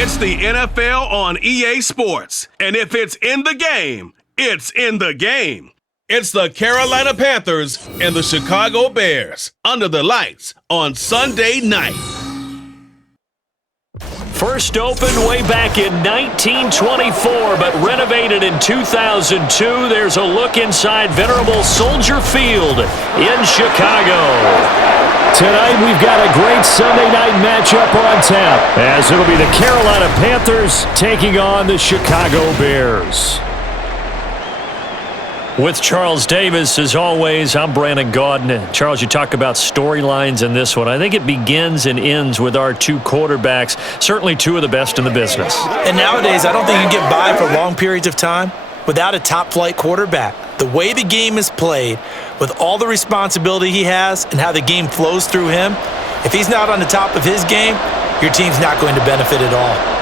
It's the NFL on EA Sports. And if it's in the game, it's in the game. It's the Carolina Panthers and the Chicago Bears under the lights on Sunday night. First opened way back in 1924, but renovated in 2002. There's a look inside venerable Soldier Field in Chicago. Tonight we've got a great Sunday night matchup on tap, as it'll be the Carolina Panthers taking on the Chicago Bears. With Charles Davis, as always, I'm Brandon Gaudin. Charles, you talk about storylines in this one. I think it begins and ends with our two quarterbacks, certainly two of the best in the business. And nowadays, I don't think you can get by for long periods of time without a top-flight quarterback. The way the game is played, with all the responsibility he has and how the game flows through him, if he's not on the top of his game, your team's not going to benefit at all.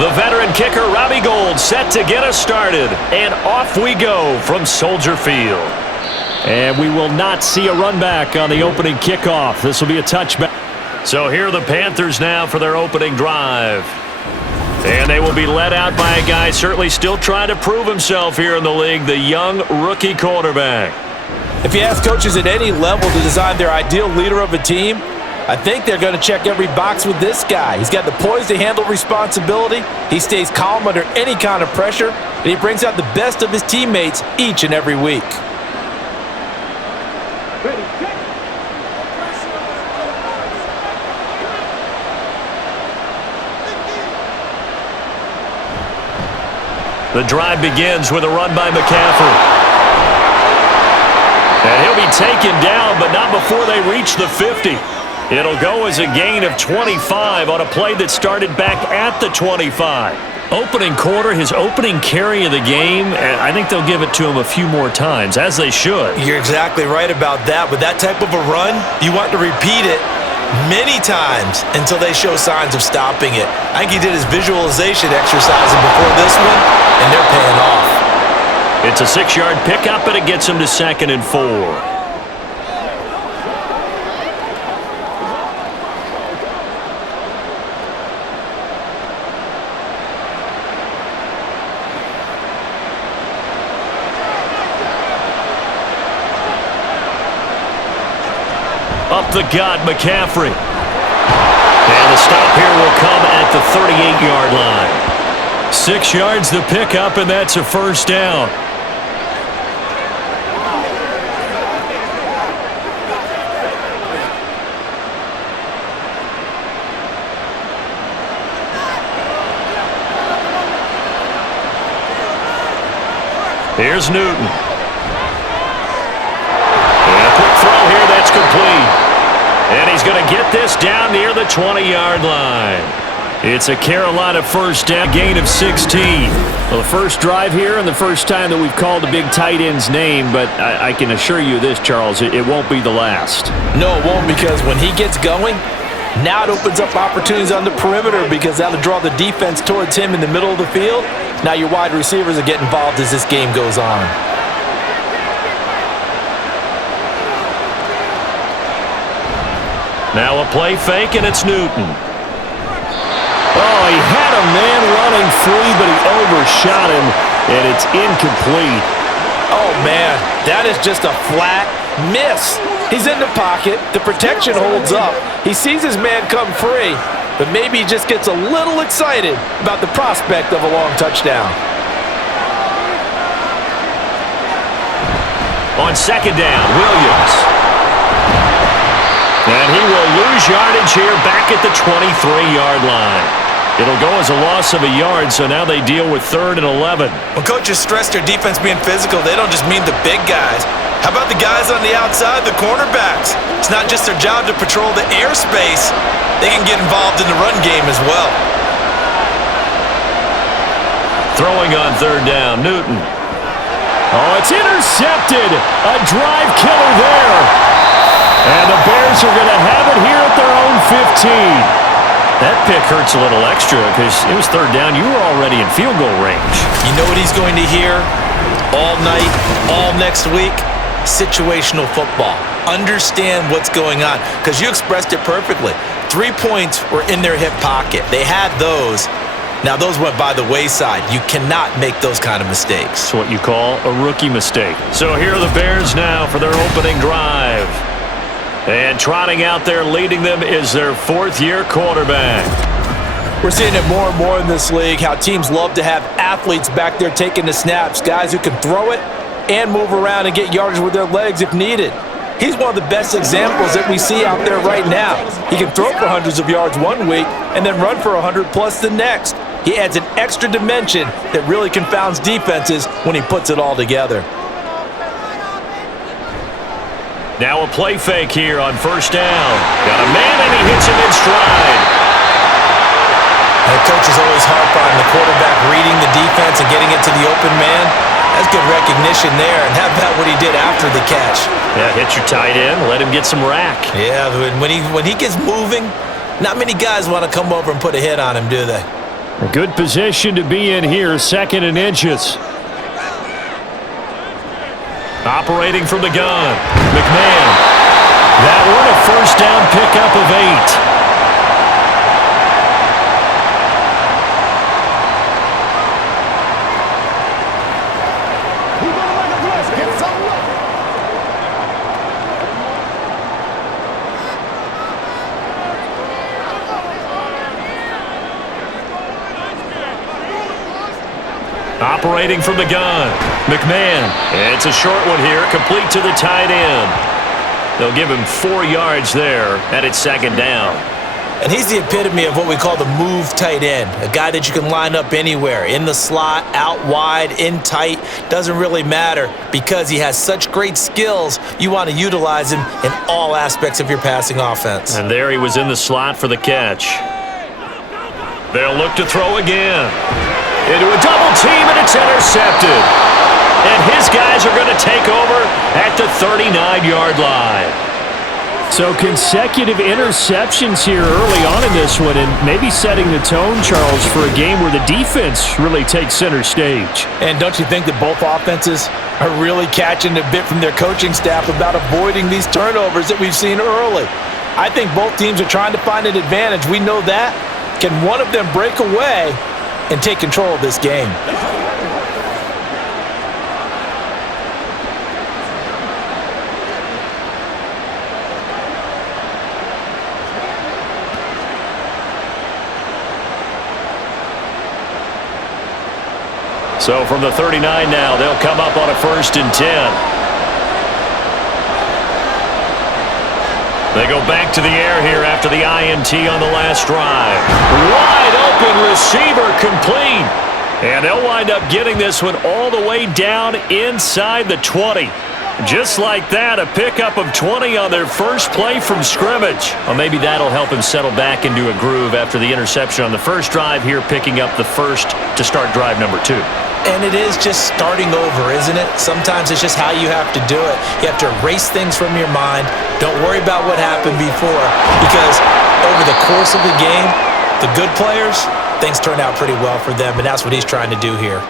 The veteran kicker, Robbie Gould, set to get us started. And off we go from Soldier Field. And we will not see a run back on the opening kickoff. This will be a touchback. So here are the Panthers now for their opening drive. And they will be led out by a guy certainly still trying to prove himself here in the league, the young rookie quarterback. If you ask coaches at any level to design their ideal leader of a team, I think they're going to check every box with this guy. He's got the poise to handle responsibility. He stays calm under any kind of pressure, and he brings out the best of his teammates each and every week. The drive begins with a run by McCaffrey. And he'll be taken down, but not before they reach the 50. It'll go as a gain of 25 on a play that started back at the 25. Opening quarter, his opening carry of the game, and I think they'll give it to him a few more times, as they should. You're exactly right about that. With that type of a run, you want to repeat it many times until they show signs of stopping it. I think he did his visualization exercising before this one, and they're paying off. It's a 6-yard pickup, and it gets him to 2nd and 4. Up the gut, McCaffrey. And the stop here will come at the 38-yard line. 6 yards the pickup, and that's a first down. Here's Newton. And a quick throw here, that's complete. And he's going to get this down near the 20-yard line. It's a Carolina first down, gain of 16. Well, the first drive here and the first time that we've called a big tight end's name, but I can assure you this, Charles, it won't be the last. No, it won't, because when he gets going, now it opens up opportunities on the perimeter, because that'll draw the defense towards him in the middle of the field. Now your wide receivers will get involved as this game goes on. Now a play fake, and it's Newton. Oh, he had a man running free, but he overshot him, and it's incomplete. Oh, man, that is just a flat miss. He's in the pocket. The protection holds up. He sees his man come free, but maybe he just gets a little excited about the prospect of a long touchdown. On second down, Williams. And he will lose yardage here back at the 23-yard line. It'll go as a loss of a yard, so now they deal with 3rd and 11. When coaches stress their defense being physical, they don't just mean the big guys. How about the guys on the outside, the cornerbacks? It's not just their job to patrol the airspace. They can get involved in the run game as well. Throwing on 3rd down, Newton. Oh, it's intercepted. A drive killer there. And the Bears are going to have it here at their own 15. That pick hurts a little extra because it was 3rd down. You were already in field goal range. You know what he's going to hear all night, all next week? Situational football. Understand what's going on because you expressed it perfectly. 3 points were in their hip pocket. They had those. Now, those went by the wayside. You cannot make those kind of mistakes. It's what you call a rookie mistake. So here are the Bears now for their opening drive. And trotting out there leading them is their 4th-year quarterback. We're seeing it more and more in this league, how teams love to have athletes back there taking the snaps, guys who can throw it and move around and get yardage with their legs if needed. He's one of the best examples that we see out there right now. He can throw for hundreds of yards one week and then run for 100+ the next. He adds an extra dimension that really confounds defenses when he puts it all together. Now a play fake here on 1st down. Got a man and he hits him in stride. The coach is always harp on the quarterback reading the defense and getting it to the open man. That's good recognition there. And how about what he did after the catch? Yeah, hit your tight end, let him get some rack. Yeah, when he gets moving, not many guys want to come over and put a hit on him, do they? A good position to be in here, 2nd and inches. Operating from the gun, McMahon. That one a 1st down pickup of 8. Operating from the gun, McMahon. It's a short one here, complete to the tight end. They'll give him 4 yards there, and it's 2nd down. And he's the epitome of what we call the move tight end, a guy that you can line up anywhere, in the slot, out wide, in tight, doesn't really matter because he has such great skills. You want to utilize him in all aspects of your passing offense. And there he was in the slot for the catch. They'll look to throw again. Into a double team, and it's intercepted. And his guys are going to take over at the 39-yard line. So consecutive interceptions here early on in this one, and maybe setting the tone, Charles, for a game where the defense really takes center stage. And don't you think that both offenses are really catching a bit from their coaching staff about avoiding these turnovers that we've seen early? I think both teams are trying to find an advantage. We know that. Can one of them break away and take control of this game? So from the 39 now, they'll come up on a 1st and 10. They go back to the air here after the INT on the last drive. Wide open receiver complete. And they'll wind up getting this one all the way down inside the 20. Just like that, a pickup of 20 on their first play from scrimmage. Well, maybe that'll help him settle back into a groove after the interception on the first drive here, picking up the first to start drive number 2. And it is just starting over, isn't it? Sometimes it's just how you have to do it. You have to erase things from your mind. Don't worry about what happened before, because over the course of the game, the good players, things turn out pretty well for them, and that's what he's trying to do here.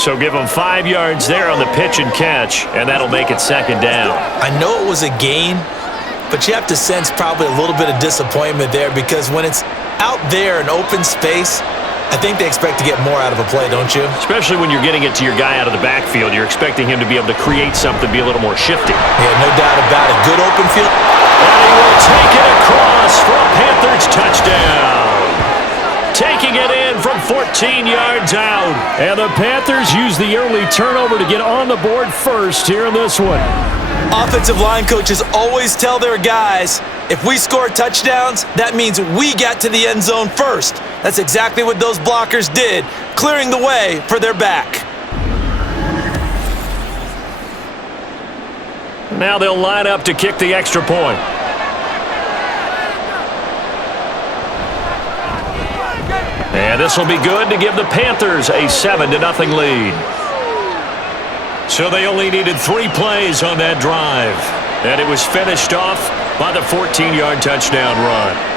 So give him 5 yards there on the pitch and catch, and that'll make it 2nd down. I know it was a gain, but you have to sense probably a little bit of disappointment there, because when it's out there in open space, I think they expect to get more out of a play, don't you? Especially when you're getting it to your guy out of the backfield. You're expecting him to be able to create something, be a little more shifty. Yeah, no doubt about it. Good open field. And he will take it across for a Panthers touchdown. taking it in from 14 yards out. And the Panthers use the early turnover to get on the board first here in this one. Offensive line coaches always tell their guys, if we score touchdowns, that means we got to the end zone first. That's exactly what those blockers did, clearing the way for their back. Now they'll line up to kick the extra point. And this will be good to give the Panthers a 7-0 lead. So they only needed 3 plays on that drive. And it was finished off by the 14-yard touchdown run.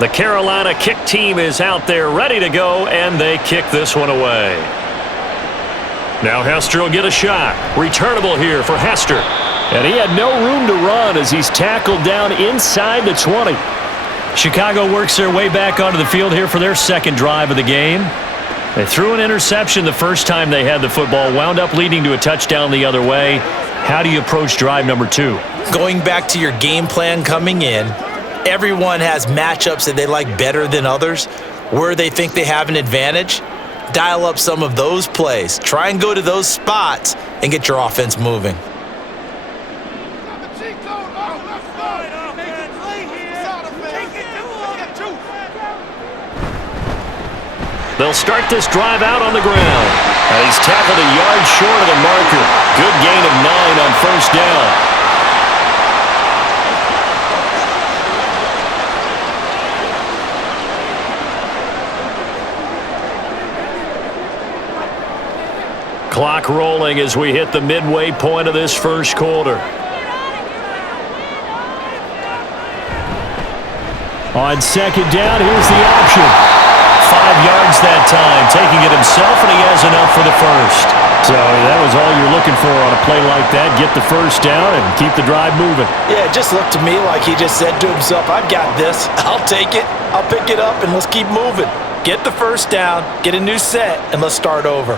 The Carolina kick team is out there ready to go, and they kick this one away. Now Hester will get a shot. Returnable here for Hester. And he had no room to run as he's tackled down inside the 20. Chicago works their way back onto the field here for their second drive of the game. They threw an interception the first time they had the football, wound up leading to a touchdown the other way. How do you approach drive number 2? Going back to your game plan coming in, everyone has matchups that they like better than others, where they think they have an advantage. Dial up some of those plays. Try and go to those spots and get your offense moving. They'll start this drive out on the ground. And he's tackled a yard short of the marker. Good gain of 9 on first down. Clock rolling as we hit the midway point of this first quarter. On second down, here's the option. 5 yards that time, taking it himself, and he has enough for the first. So that was all you're looking for on a play like that. Get the first down and keep the drive moving. Yeah, it just looked to me like he just said to himself, I've got this. I'll take it. I'll pick it up, and let's keep moving. Get the first down, get a new set, and let's start over.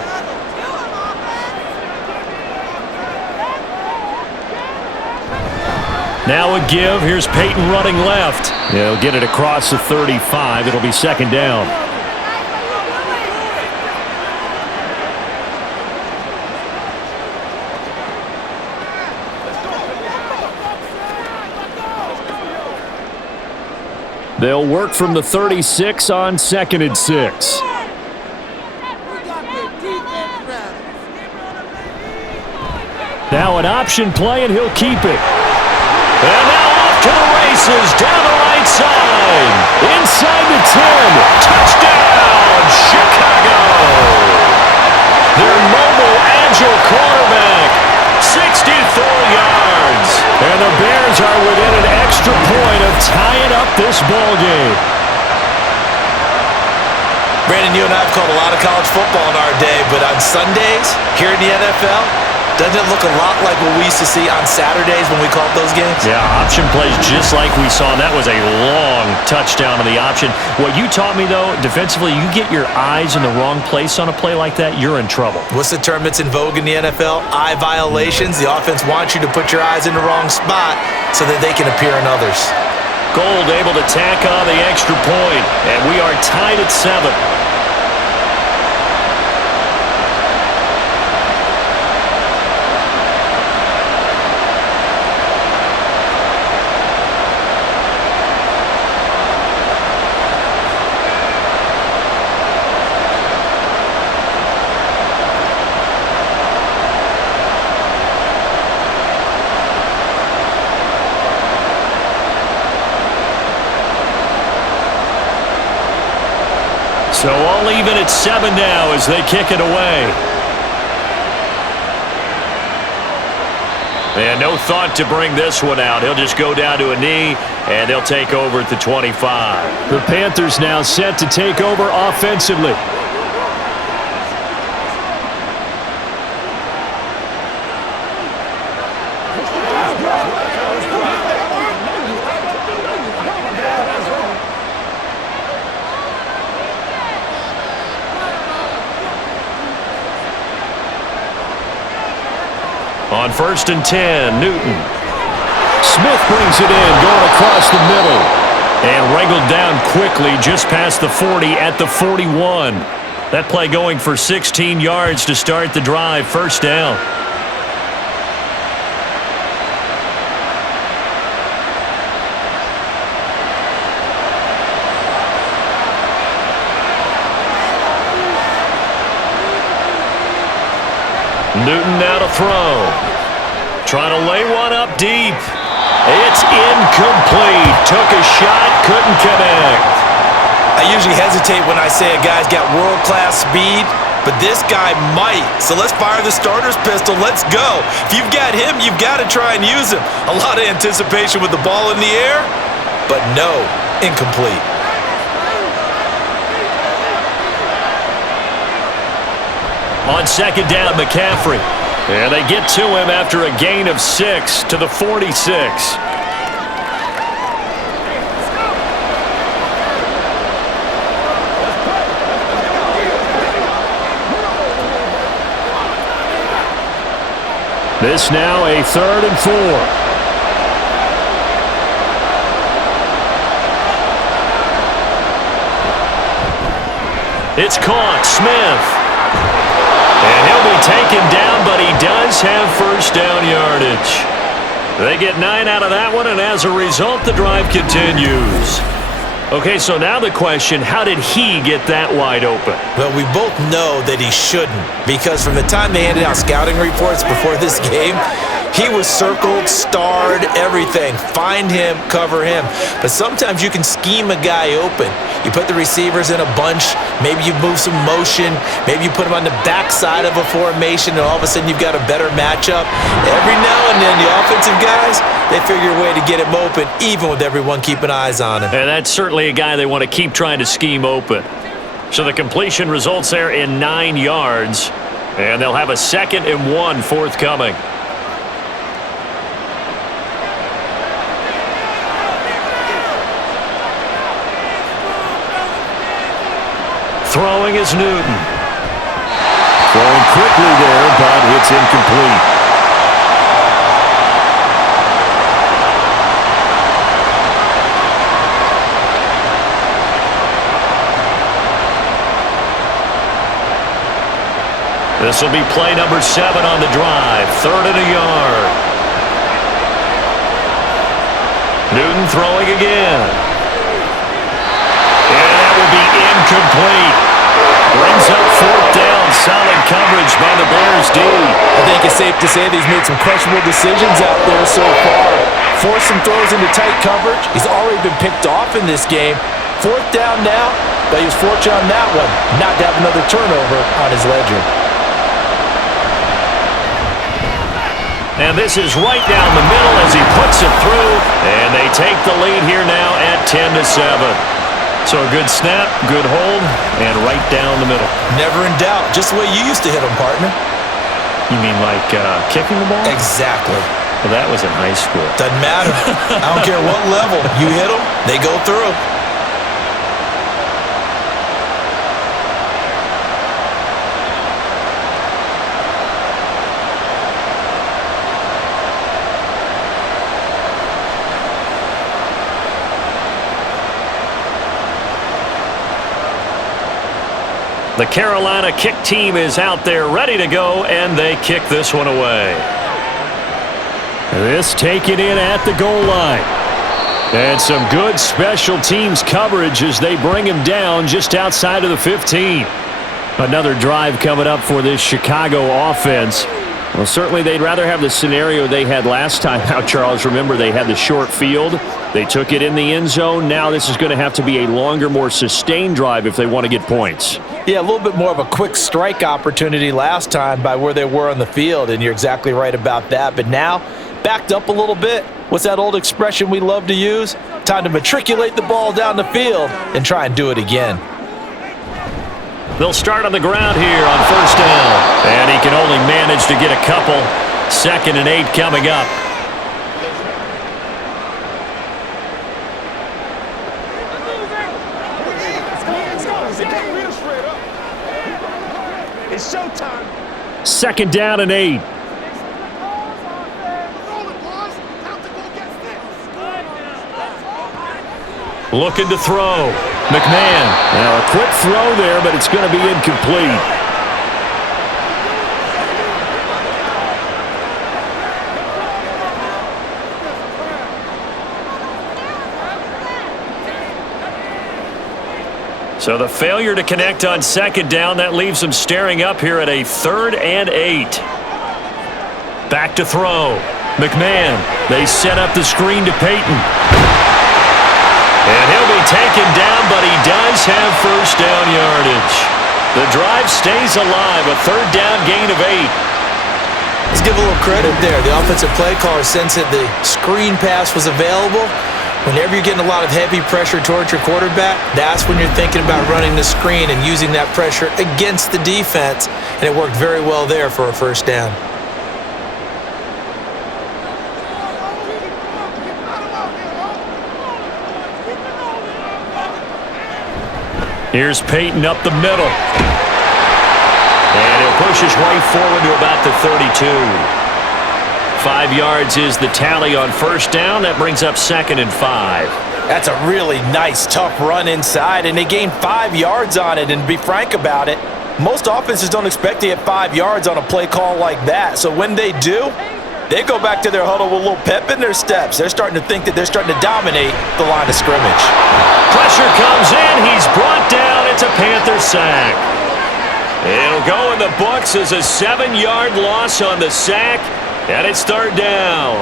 Now a give. Here's Peyton running left. He'll get it across the 35. It'll be second down. They'll work from the 36 on 2nd and 6. Now an option play, and he'll keep it. And now off to the races, down the right side. Inside the 10. Touchdown, Chicago. Their mobile, agile quarterback, 64 yards. And the Bears are within an extra point of tying up this ball game. Brandon, you and I have called a lot of college football in our day, but on Sundays, here in the NFL, doesn't it look a lot like what we used to see on Saturdays when we called those games? Yeah, option plays just like we saw. That was a long touchdown on the option. What you taught me, though, defensively, you get your eyes in the wrong place on a play like that, you're in trouble. What's the term that's in vogue in the NFL? Eye violations. The offense wants you to put your eyes in the wrong spot so that they can appear in others. Gold able to tack on the extra point, and we are tied at 7. So all even at 7 now as they kick it away. And no thought to bring this one out. He'll just go down to a knee, and they'll take over at the 25. The Panthers now set to take over offensively. 1st and 10. Newton. Smith brings it in, going across the middle. And wrangled down quickly just past the 40 at the 41. That play going for 16 yards to start the drive. 1st down. Newton now to throw. Trying to lay one up deep. It's incomplete. Took a shot, couldn't connect. I usually hesitate when I say a guy's got world-class speed, but this guy might. So let's fire the starter's pistol. Let's go. If you've got him, you've got to try and use him. A lot of anticipation with the ball in the air, but no, incomplete. On 2nd down, McCaffrey. And they get to him after a gain of 6 to the 46. This now a 3rd and 4. It's caught. Smith. And he'll be taken down, but he does have 1st down yardage. They get 9 out of that one, and as a result, the drive continues. Okay, so now the question, how did he get that wide open? Well, we both know that he shouldn't, because from the time they handed out scouting reports before this game, he was circled, starred, everything. Find him, cover him. But sometimes you can scheme a guy open. You put the receivers in a bunch. Maybe you move some motion. Maybe you put him on the backside of a formation, and all of a sudden you've got a better matchup. Every now and then, the offensive guys, they figure a way to get him open, even with everyone keeping eyes on him. And that's certainly a guy they want to keep trying to scheme open. So the completion results there in 9 yards, and they'll have a 2nd and 1 forthcoming. Throwing is Newton. Throwing quickly there, but it's incomplete. This will be play number 7 on the drive. 3rd and a yard. Newton throwing again. And that will be incomplete. Brings up 4th down. Solid coverage by the Bears D. I think it's safe to say that he's made some questionable decisions out there so far. Forced some throws into tight coverage. He's already been picked off in this game. 4th down now, but he was fortunate on that one not to have another turnover on his ledger. And this is right down the middle as he puts it through. And they take the lead here now at 10-7. So a good snap, good hold, and right down the middle. Never in doubt. Just the way you used to hit them, partner. You mean like kicking the ball? Exactly. Well, that was in high school. Doesn't matter. I don't care what level. You hit them, they go through. The Carolina kick team is out there ready to go, and they kick this one away. This taken in at the goal line. And some good special teams coverage as they bring him down just outside of the 15. Another drive coming up for this Chicago offense. Well, certainly they'd rather have the scenario they had last time out, Charles. Remember, they had the short field. They took it in the end zone. Now this is going to have to be a longer, more sustained drive if they want to get points. Yeah, a little bit more of a quick strike opportunity last time by where they were on the field, and you're exactly right about that. But now, backed up a little bit. What's that old expression we love to use? Time to matriculate the ball down the field and try and do it again. They'll start on the ground here on 1st down. And he can only manage to get a couple. 2nd and 8 coming up. It's showtime. 2nd down and 8. Looking to throw. McMahon. Now a quick throw there, but it's going to be incomplete. So the failure to connect on second down, that leaves them staring up here at a 3rd and 8. Back to throw. McMahon. They set up the screen to Peyton. And he'll be taken down, but he does have first down yardage. The drive stays alive, a 3rd down gain of 8. Let's give a little credit there. The offensive play caller sensed that the screen pass was available. Whenever you're getting a lot of heavy pressure towards your quarterback, that's when you're thinking about running the screen and using that pressure against the defense. And it worked very well there for a first down. Here's Peyton up the middle. And he'll push his way forward to about the 32. 5 yards is the tally on first down. That brings up 2nd and 5. That's a really nice, tough run inside, and they gained 5 yards on it. And to be frank about it, most offenses don't expect to get 5 yards on a play call like that. So when they do, they go back to their huddle with a little pep in their steps. They're starting to think that they're starting to dominate the line of scrimmage. Pressure comes in. He's brought down. It's a Panther sack. It'll go in the books as a 7-yard loss on the sack, and it's 3rd down.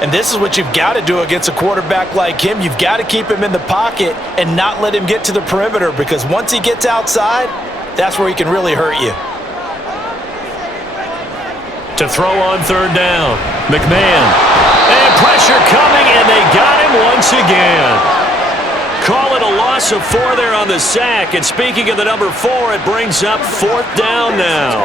And this is what you've got to do against a quarterback like him. You've got to keep him in the pocket and not let him get to the perimeter, because once he gets outside, that's where he can really hurt you. To throw on 3rd down, McMahon. And pressure coming, and they got him once again. Call it a loss of 4 there on the sack. And speaking of the number 4, it brings up 4th down now.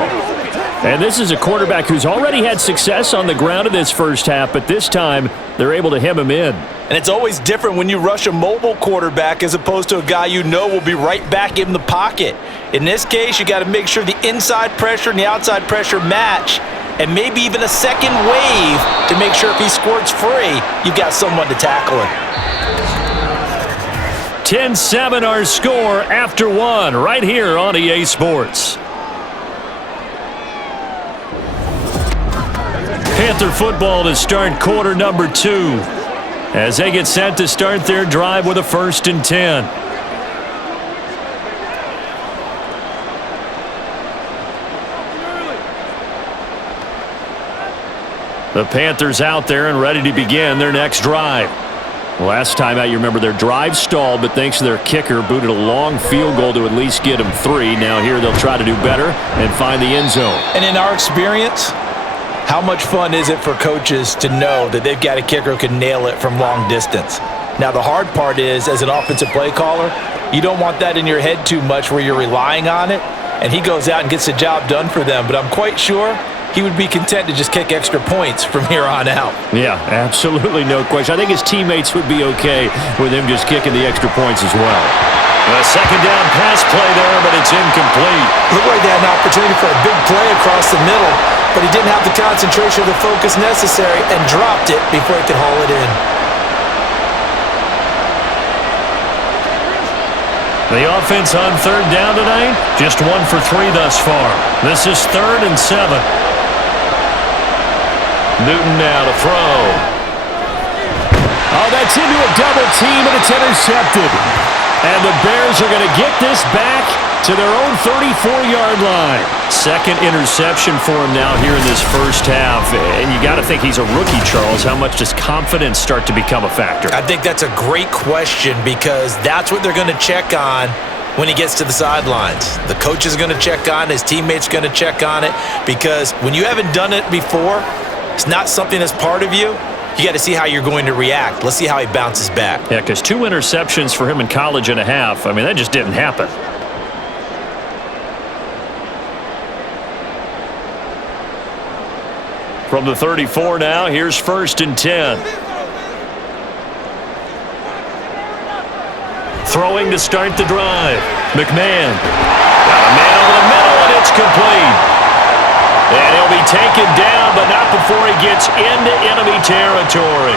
And this is a quarterback who's already had success on the ground in this first half, but this time they're able to hem him in. And it's always different when you rush a mobile quarterback as opposed to a guy you know will be right back in the pocket. In this case, you got to make sure the inside pressure and the outside pressure match, and maybe even a second wave to make sure if he squirts free, you've got someone to tackle him. 10-7 our score after 1 right here on EA Sports. Panther football to start quarter number 2 as they get set to start their drive with a 1st and 10. The Panthers out there and ready to begin their next drive. Last time out, you remember their drive stalled, but thanks to their kicker, booted a long field goal to at least get them 3. Now here they'll try to do better and find the end zone. And in our experience, how much fun is it for coaches to know that they've got a kicker who can nail it from long distance? Now the hard part is, as an offensive play caller, you don't want that in your head too much where you're relying on it, and he goes out and gets the job done for them. But I'm quite sure he would be content to just kick extra points from here on out. Yeah, absolutely no question. I think his teammates would be okay with him just kicking the extra points as well. A 2nd down pass play there, but it's incomplete. Looked like they had an opportunity for a big play across the middle, but he didn't have the concentration or the focus necessary and dropped it before he could haul it in. The offense on 3rd down tonight, just 1 for 3 thus far. This is 3rd and 7. Newton now to throw. Oh, that's into a double team, and it's intercepted. And the Bears are going to get this back to their own 34-yard line. 2nd interception for him now here in this first half. And you got to think he's a rookie, Charles. How much does confidence start to become a factor? I think that's a great question, because that's what they're going to check on when he gets to the sidelines. The coach is going to check on it. His teammates are going to check on it, because when you haven't done it before, it's not something that's part of you. You got to see how you're going to react. Let's see how he bounces back. Yeah, because 2 interceptions for him in college and a half. I mean, that just didn't happen. From the 34 now, here's 1st and 10. Throwing to start the drive. McMahon. Got a man over the middle, and it's complete. And he'll be taken down, but not before he gets into enemy territory.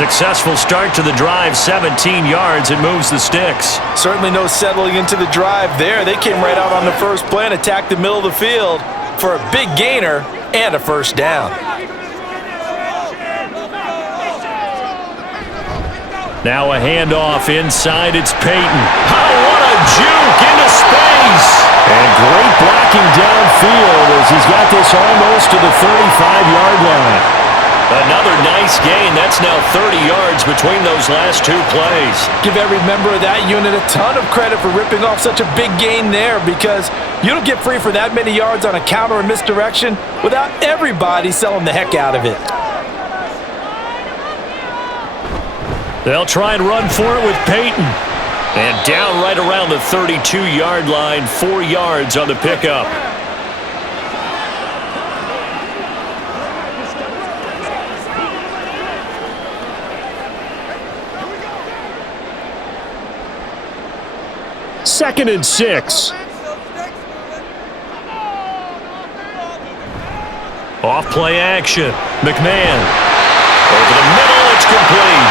successful start to the drive, 17 yards. It moves the sticks. Certainly no settling into the drive there. They came right out on the first play and attacked the middle of the field for a big gainer and a first down. Now a handoff inside. It's Peyton. Oh, what a juke into space. And great blocking downfield as he's got this almost to the 35-yard line. Another nice gain. That's now 30 yards between those last two plays. Give every member of that unit a ton of credit for ripping off such a big gain there, because you don't get free for that many yards on a counter or misdirection without everybody selling the heck out of it. They'll try and run for it with Peyton. And down right around the 32-yard line, 4 yards on the pickup. Second and 6. Off play action. McMahon. Over the middle, it's complete.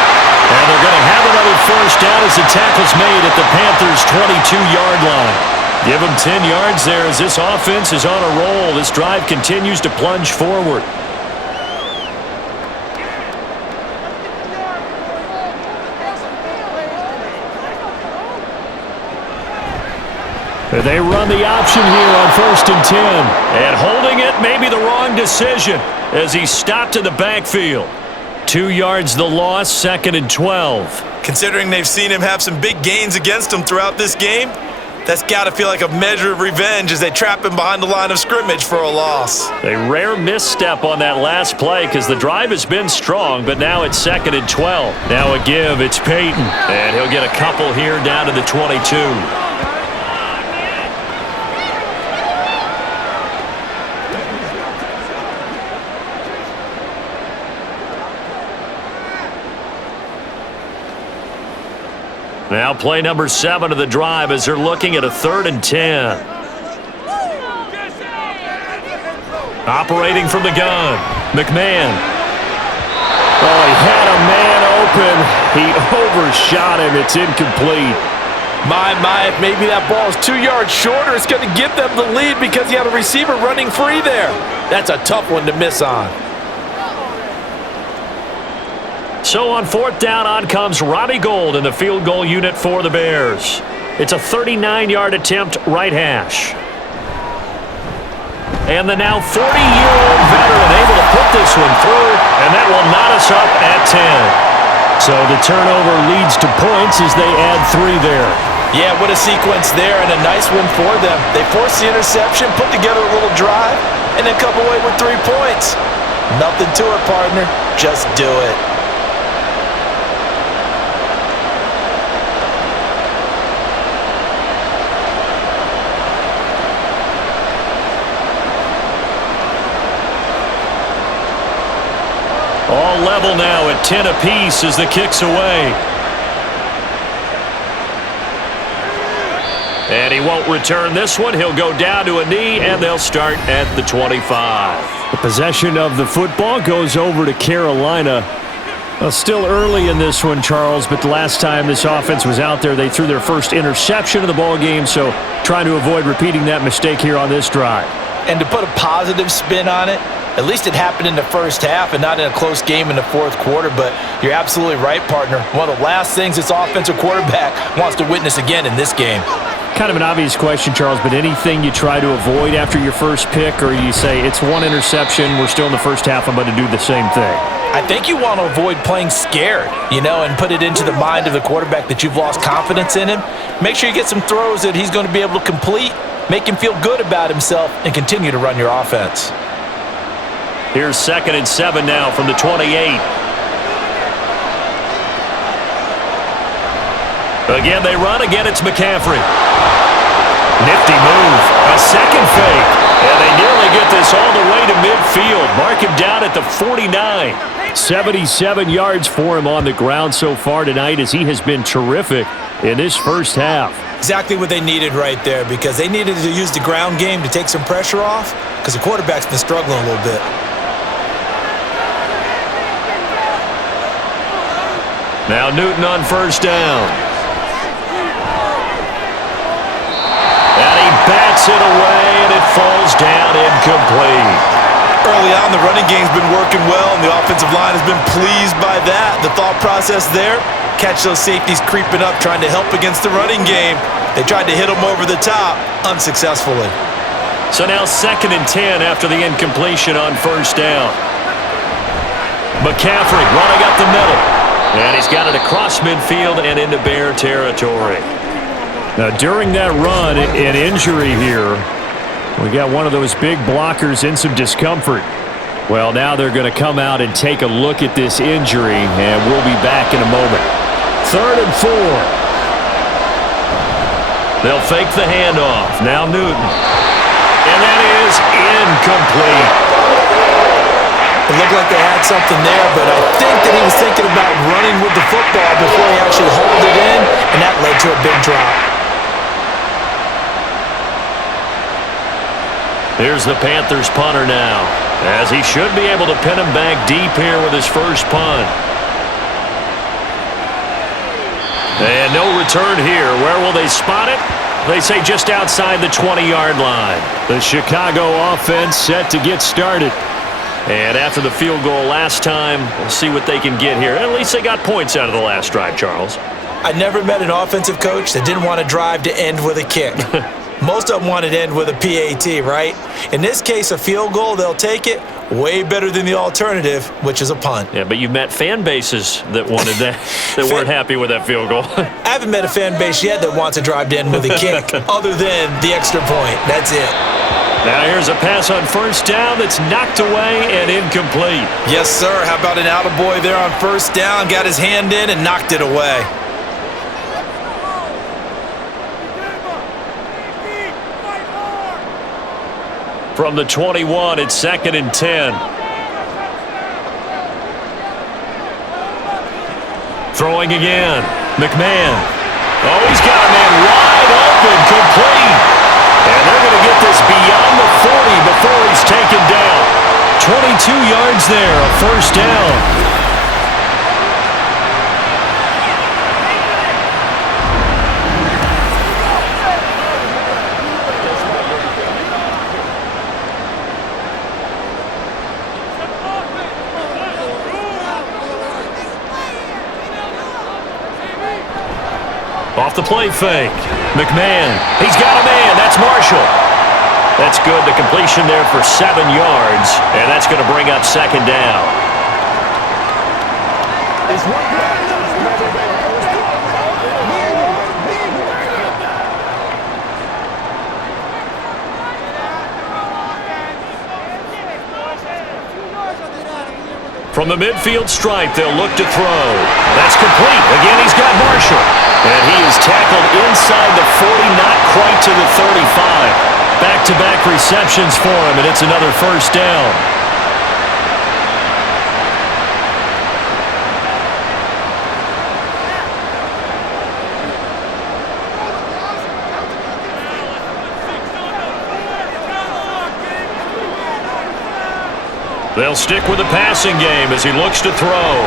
And they're going to have another first down as the tackle's made at the Panthers' 22-yard line. Give them 10 yards there as this offense is on a roll. This drive continues to plunge forward. They run the option here on 1st and 10. And holding it may be the wrong decision as he stopped in the backfield. 2 yards the loss, 2nd and 12. Considering they've seen him have some big gains against him throughout this game, that's got to feel like a measure of revenge as they trap him behind the line of scrimmage for a loss. A rare misstep on that last play because the drive has been strong, but now it's 2nd and 12. Now a give, it's Peyton. And he'll get a couple here down to the 22. Now play number 7 of the drive as they're looking at a 3rd and 10. Operating from the gun, McMahon. Oh, he had a man open. He overshot him. It's incomplete. My, if maybe that ball is 2 yards shorter, it's going to give them the lead because he had a receiver running free there. That's a tough one to miss on. So on 4th down, on comes Robbie Gould in the field goal unit for the Bears. It's a 39-yard attempt, right hash. And the now 40-year-old veteran able to put this one through, and that will knot us up at 10. So the turnover leads to points as they add 3 there. Yeah, what a sequence there, and a nice one for them. They forced the interception, put together a little drive, and then come away with 3 points. Nothing to it, partner. Just do it. All level now at 10 apiece as the kick's away. And he won't return this one. He'll go down to a knee, and they'll start at the 25. The possession of the football goes over to Carolina. Still early in this one, Charles, but the last time this offense was out there, they threw their first interception of the ball game, so trying to avoid repeating that mistake here on this drive. And to put a positive spin on it, at least it happened in the first half and not in a close game in the 4th quarter, but you're absolutely right, partner. One of the last things this offensive quarterback wants to witness again in this game. Kind of an obvious question, Charles, but anything you try to avoid after your first pick, or you say it's one interception, we're still in the first half, I'm going to do the same thing? I think you want to avoid playing scared, and put it into the mind of the quarterback that you've lost confidence in him. Make sure you get some throws that he's going to be able to complete, make him feel good about himself, and continue to run your offense. Here's 2nd and 7 now from the 28. Again, they run. Again, it's McCaffrey. Nifty move. A second fake. And they nearly get this all the way to midfield. Mark him down at the 49. 77 yards for him on the ground so far tonight as he has been terrific in this first half. Exactly what they needed right there, because they needed to use the ground game to take some pressure off because the quarterback's been struggling a little bit. Now Newton on first down. And he bats it away, and it falls down incomplete. Early on, the running game's been working well, and the offensive line has been pleased by that. The thought process there, catch those safeties creeping up, trying to help against the running game. They tried to hit them over the top, unsuccessfully. So now 2nd and 10 after the incompletion on first down. McCaffrey running up the middle. And he's got it across midfield and into Bear territory. Now, during that run, an injury here. We got one of those big blockers in some discomfort. Well, now they're going to come out and take a look at this injury, and we'll be back in a moment. 3rd and 4. They'll fake the handoff. Now Newton. And that is incomplete. It looked like they had something there, but I think that he was thinking about running with the football before he actually hauled it in, and that led to a big drop. Here's the Panthers punter now, as he should be able to pin him back deep here with his first punt. And no return here. Where will they spot it? They say just outside the 20-yard line. The Chicago offense set to get started. And after the field goal last time, we'll see what they can get here. At least they got points out of the last drive, Charles. I never met an offensive coach that didn't want to drive to end with a kick. Most of them want to end with a PAT, right? In this case, a field goal, they'll take it. Way better than the alternative, which is a punt. Yeah, but you've met fan bases that wanted that, that weren't happy with that field goal. I haven't met a fan base yet that wants to drive to end with a kick, other than the extra point. That's it. Now here's a pass on first down that's knocked away and incomplete. Yes, sir. How about an attaboy there on first down? Got his hand in and knocked it away. From the 21, it's 2nd and 10. Throwing again. McMahon. Oh, he's got a man wide open, complete. And they're going to get this beyond the 40 before he's taken down. 22 yards there, a first down. Off the play fake. McMahon. He's got a man. That's Marshall. That's good. The completion there for 7 yards. And that's going to bring up 2nd down. From the midfield stripe, they'll look to throw. That's complete. Again, he's got Marshall. And he is tackled inside the 40, not quite to the 35. Back-to-back receptions for him, and it's another first down. They'll stick with the passing game as he looks to throw.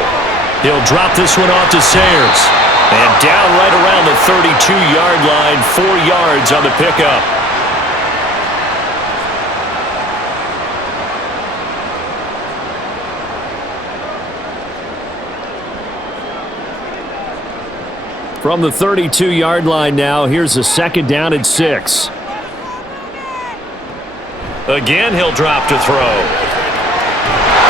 He'll drop this one off to Sayers. And down right around the 32-yard line, 4 yards on the pickup. From the 32-yard line now, here's a 2nd down and 6. Again, he'll drop to throw.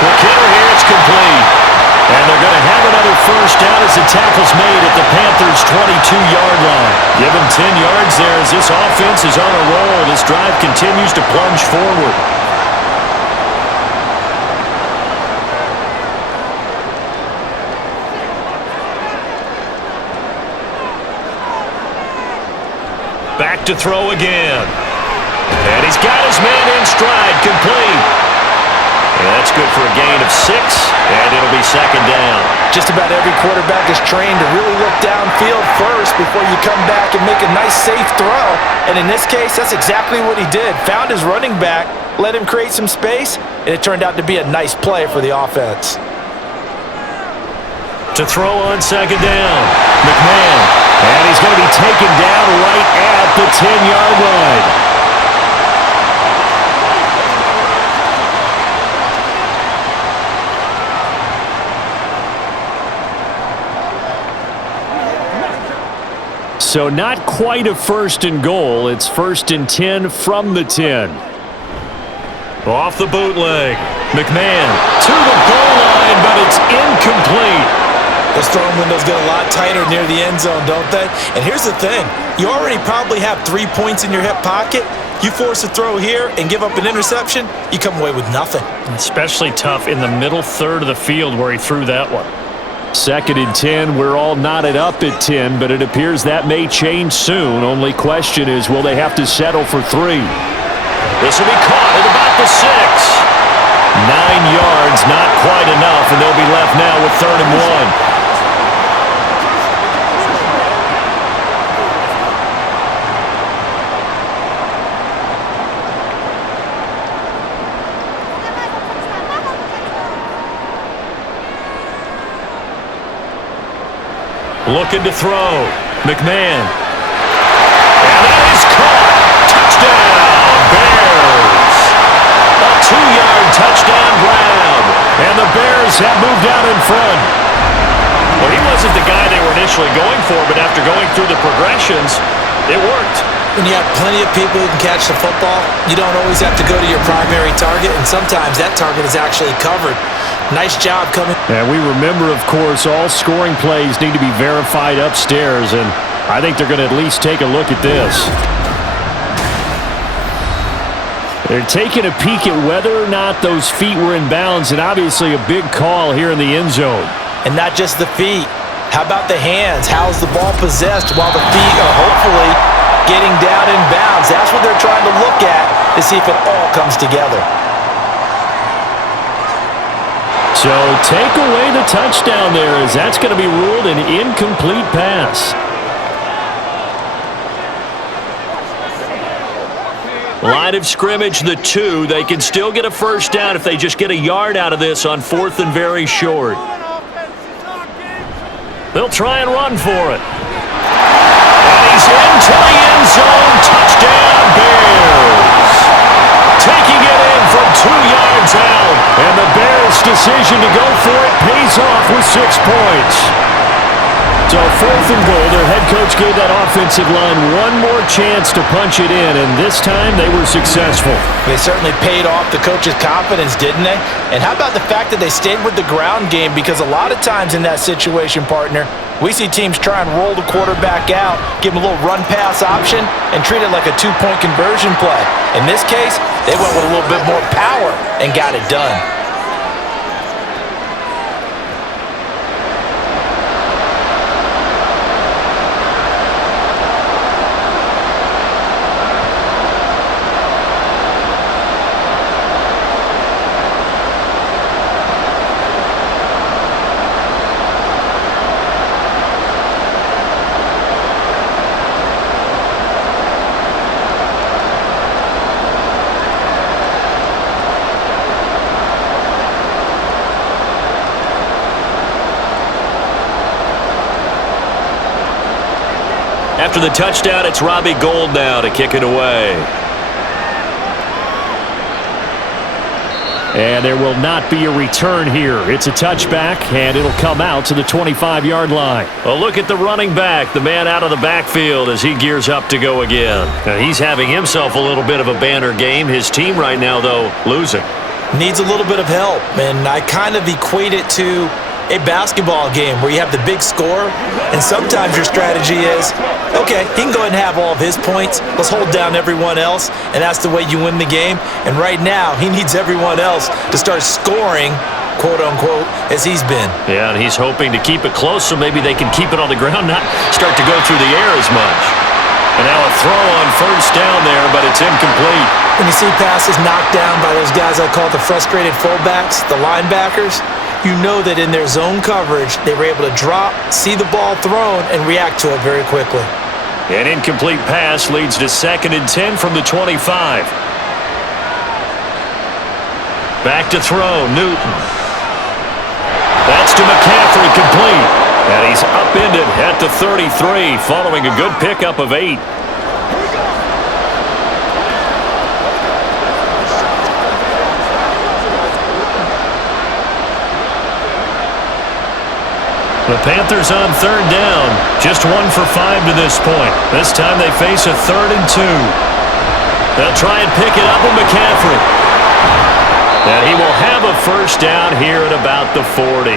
Quick hitter here, it's complete. And they're going to have another first down as the tackle's made at the Panthers' 22-yard line. Give them 10 yards there as this offense is on a roll. This drive continues to plunge forward. Back to throw again. And he's got his man in stride, complete. And that's good for a gain of 6, and it'll be 2nd down. Just about every quarterback is trained to really look downfield first before you come back and make a nice, safe throw. And in this case, that's exactly what he did. Found his running back, let him create some space, and it turned out to be a nice play for the offense. To throw on second down. McMahon. And he's going to be taken down right at the 10-yard line. So not quite a first and goal. It's 1st and 10 from the 10. Off the bootleg. McMahon to the goal line, but it's incomplete. Those throwing windows get a lot tighter near the end zone, don't they? And here's the thing. You already probably have 3 points in your hip pocket. You force a throw here and give up an interception, you come away with nothing. Especially tough in the middle third of the field where he threw that one. 2nd and 10, we're all knotted up at 10, but it appears that may change soon. Only question is, will they have to settle for 3? This will be caught at about the 6. 9 yards, not quite enough, and they'll be left now with 3rd and 1. Looking to throw. McMahon. And that is caught. Touchdown, Bears. A 2-yard touchdown grab. And the Bears have moved out in front. Well, he wasn't the guy they were initially going for, but after going through the progressions, it worked. When you have plenty of people who can catch the football, you don't always have to go to your primary target, and sometimes that target is actually covered. Nice job coming. And we remember, of course, all scoring plays need to be verified upstairs, and I think they're going to at least take a look at this. They're taking a peek at whether or not those feet were in bounds, and obviously a big call here in the end zone. And not just the feet. How about the hands? How's the ball possessed while the feet are hopefully getting down in bounds? That's what they're trying to look at to see if it all comes together. So take away the touchdown there, as that's going to be ruled an incomplete pass. Line of scrimmage, the 2. They can still get a first down if they just get a yard out of this on 4th and very short. They'll try and run for it. And he's into the end zone. Touchdown, Bears. Taking it in from 2 yards out. And the Bears' decision to go for it pays off with 6 points. So 4th and goal, their head coach gave that offensive line one more chance to punch it in, and this time they were successful. They certainly paid off the coach's confidence, didn't they? And how about the fact that they stayed with the ground game? Because a lot of times in that situation, partner, we see teams try and roll the quarterback out, give him a little run-pass option, and treat it like a 2-point conversion play. In this case, they went with a little bit more power and got it done. After the touchdown, it's Robbie Gould now to kick it away. And there will not be a return here. It's a touchback, and it'll come out to the 25-yard line. Well, look at the running back, the man out of the backfield as he gears up to go again. Now, he's having himself a little bit of a banner game. His team right now, though, losing. Needs a little bit of help, and I kind of equate it to a basketball game where you have the big score, and sometimes your strategy is, okay, he can go ahead and have all of his points. Let's hold down everyone else, and that's the way you win the game. And right now, he needs everyone else to start scoring, quote-unquote, as he's been. Yeah, and he's hoping to keep it close so maybe they can keep it on the ground, not start to go through the air as much. And now a throw on first down there, but it's incomplete. When you see passes knocked down by those guys I call the frustrated fullbacks, the linebackers, you know that in their zone coverage, they were able to drop, see the ball thrown, and react to it very quickly. An incomplete pass leads to 2nd and 10 from the 25. Back to throw, Newton. That's to McCaffrey. McCaffrey complete. And he's upended at the 33 following a good pickup of 8. The Panthers on 3rd down. Just 1 for 5 to this point. This time they face a 3rd and 2. They'll try and pick it up with McCaffrey. And he will have a first down here at about the 40.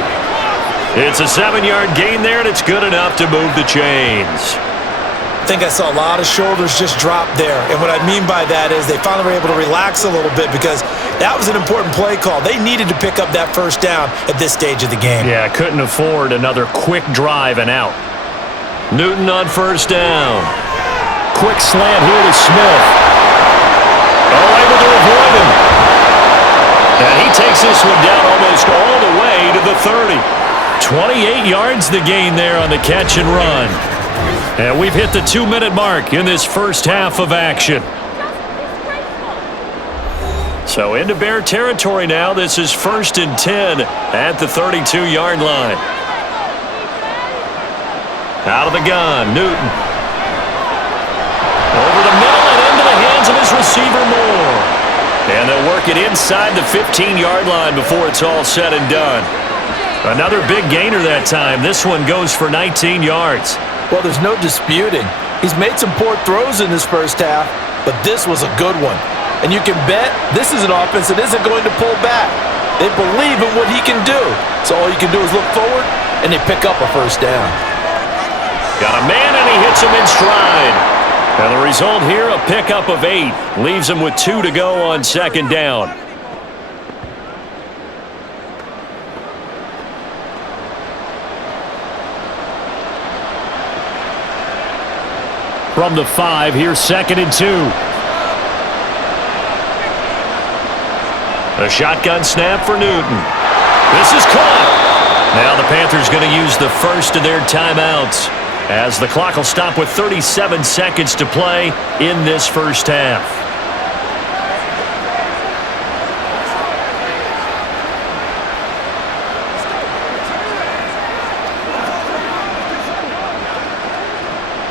It's a 7-yard gain there, and it's good enough to move the chains. I think I saw a lot of shoulders just drop there. And what I mean by that is they finally were able to relax a little bit because that was an important play call. They needed to pick up that first down at this stage of the game. Yeah, couldn't afford another quick drive and out. Newton on first down. Quick slant here to Smith. Oh, able to avoid him. And he takes this one down almost all the way to the 30. 28 yards the gain there on the catch and run. And we've hit the 2-minute mark in this first half of action. So into Bear territory now. This is 1st and 10 at the 32-yard line. Out of the gun, Newton. Over the middle and into the hands of his receiver Moore. And they'll work it inside the 15-yard line before it's all said and done. Another big gainer that time. This one goes for 19 yards. Well, there's no disputing. He's made some poor throws in this first half, but this was a good one. And you can bet this is an offense that isn't going to pull back. They believe in what he can do. So all you can do is look forward, and they pick up a first down. Got a man, and he hits him in stride. And the result here, a pickup of 8. Leaves him with 2 to go on 2nd down. From the 5, here's 2nd and 2. A shotgun snap for Newton. This is caught. Now the Panthers going to use the first of their timeouts as the clock will stop with 37 seconds to play in this first half.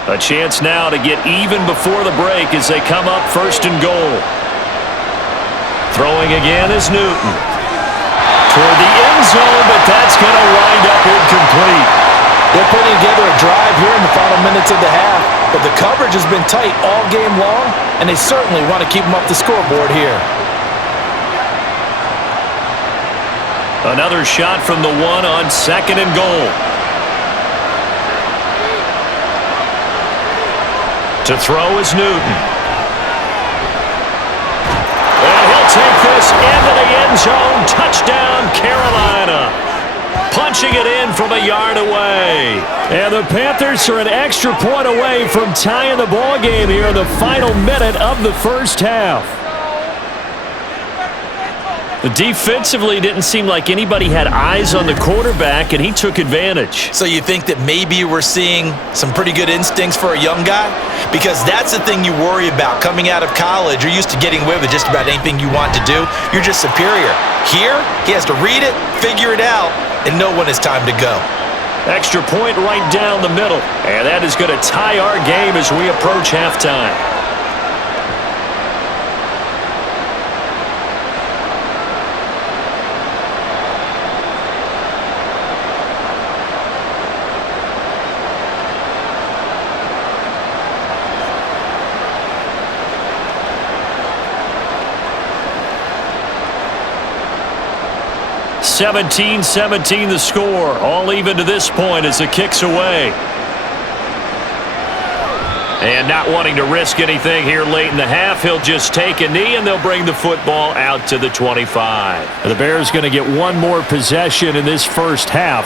A chance now to get even before the break as they come up 1st and goal. Throwing again is Newton. Toward the end zone, but that's going to wind up incomplete. They're putting together a drive here in the final minutes of the half, but the coverage has been tight all game long, and they certainly want to keep them up the scoreboard here. Another shot from the 1 on 2nd and goal. To throw is Newton. And he'll take this into the end zone. Touchdown, Carolina. Punching it in from a yard away. And the Panthers are an extra point away from tying the ball game here in the final minute of the first half. Defensively, didn't seem like anybody had eyes on the quarterback, and he took advantage. So you think that maybe we're seeing some pretty good instincts for a young guy? Because that's the thing you worry about coming out of college. You're used to getting away with just about anything you want to do. You're just superior. Here, he has to read it, figure it out, and know when it's time to go. Extra point right down the middle. And that is going to tie our game as we approach halftime. (17-17) the score. All even to this point as the kick's away. And not wanting to risk anything here late in the half, he'll just take a knee and they'll bring the football out to the 25. The Bears going to get one more possession in this first half.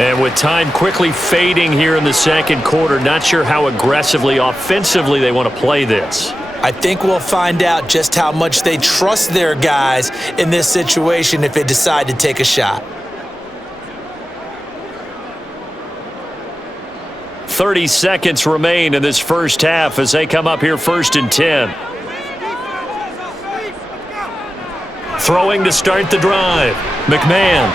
And with time quickly fading here in the second quarter, not sure how aggressively, offensively they want to play this. I think we'll find out just how much they trust their guys in this situation if they decide to take a shot. 30 seconds remain in this first half as they come up here 1st and 10. Throwing to start the drive. McMahon.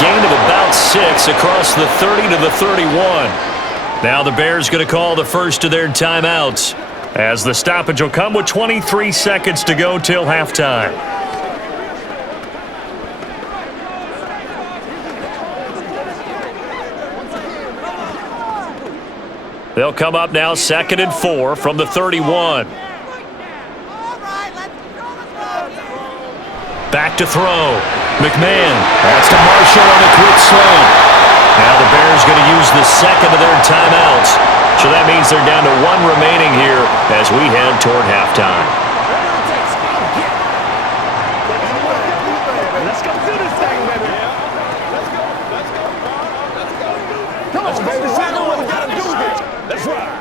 gain of about 6 across the 30 to the 31. Now the Bears going to call the first of their timeouts, as the stoppage will come with 23 seconds to go till halftime. They'll come up now 2nd and 4 from the 31. Back to throw. McMahon. That's to Marshall on a quick slant. Now the Bears going to use the second of their timeouts. So that means they're down to 1 remaining here as we head toward halftime. Let's go do this thing, baby. Let's go. Come on, baby. We know what we got to do here. Let's ride.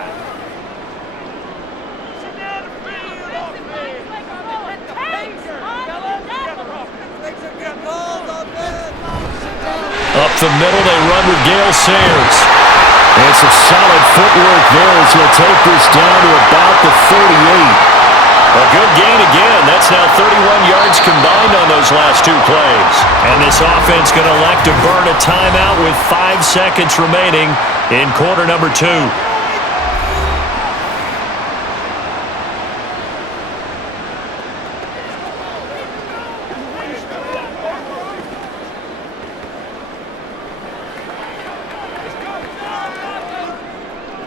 Up the middle, they run with Gale Sayers. And some solid footwork there as he'll take this down to about the 38. A good gain again. That's now 31 yards combined on those last 2 plays. And this offense going to elect to burn a timeout with 5 seconds remaining in quarter number 2.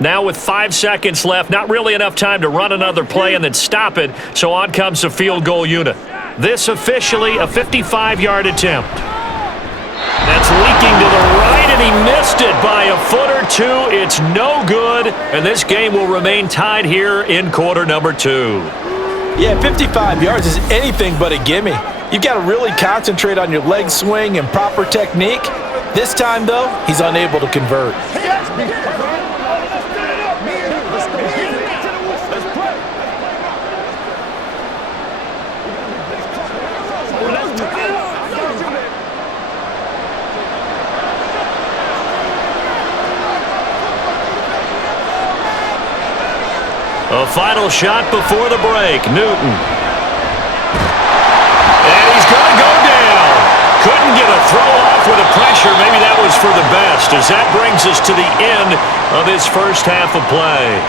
Now with 5 seconds left, not really enough time to run another play and then stop it, so on comes the field goal unit. This officially a 55-yard attempt. That's leaking to the right, and he missed it by a foot or 2. It's no good, and this game will remain tied here in quarter number 2. Yeah, 55 yards is anything but a gimme. You've got to really concentrate on your leg swing and proper technique. This time, though, he's unable to convert. A final shot before the break. Newton. And he's going to go down. Couldn't get a throw off with the pressure. Maybe that was for the best, as that brings us to the end of this first half of play.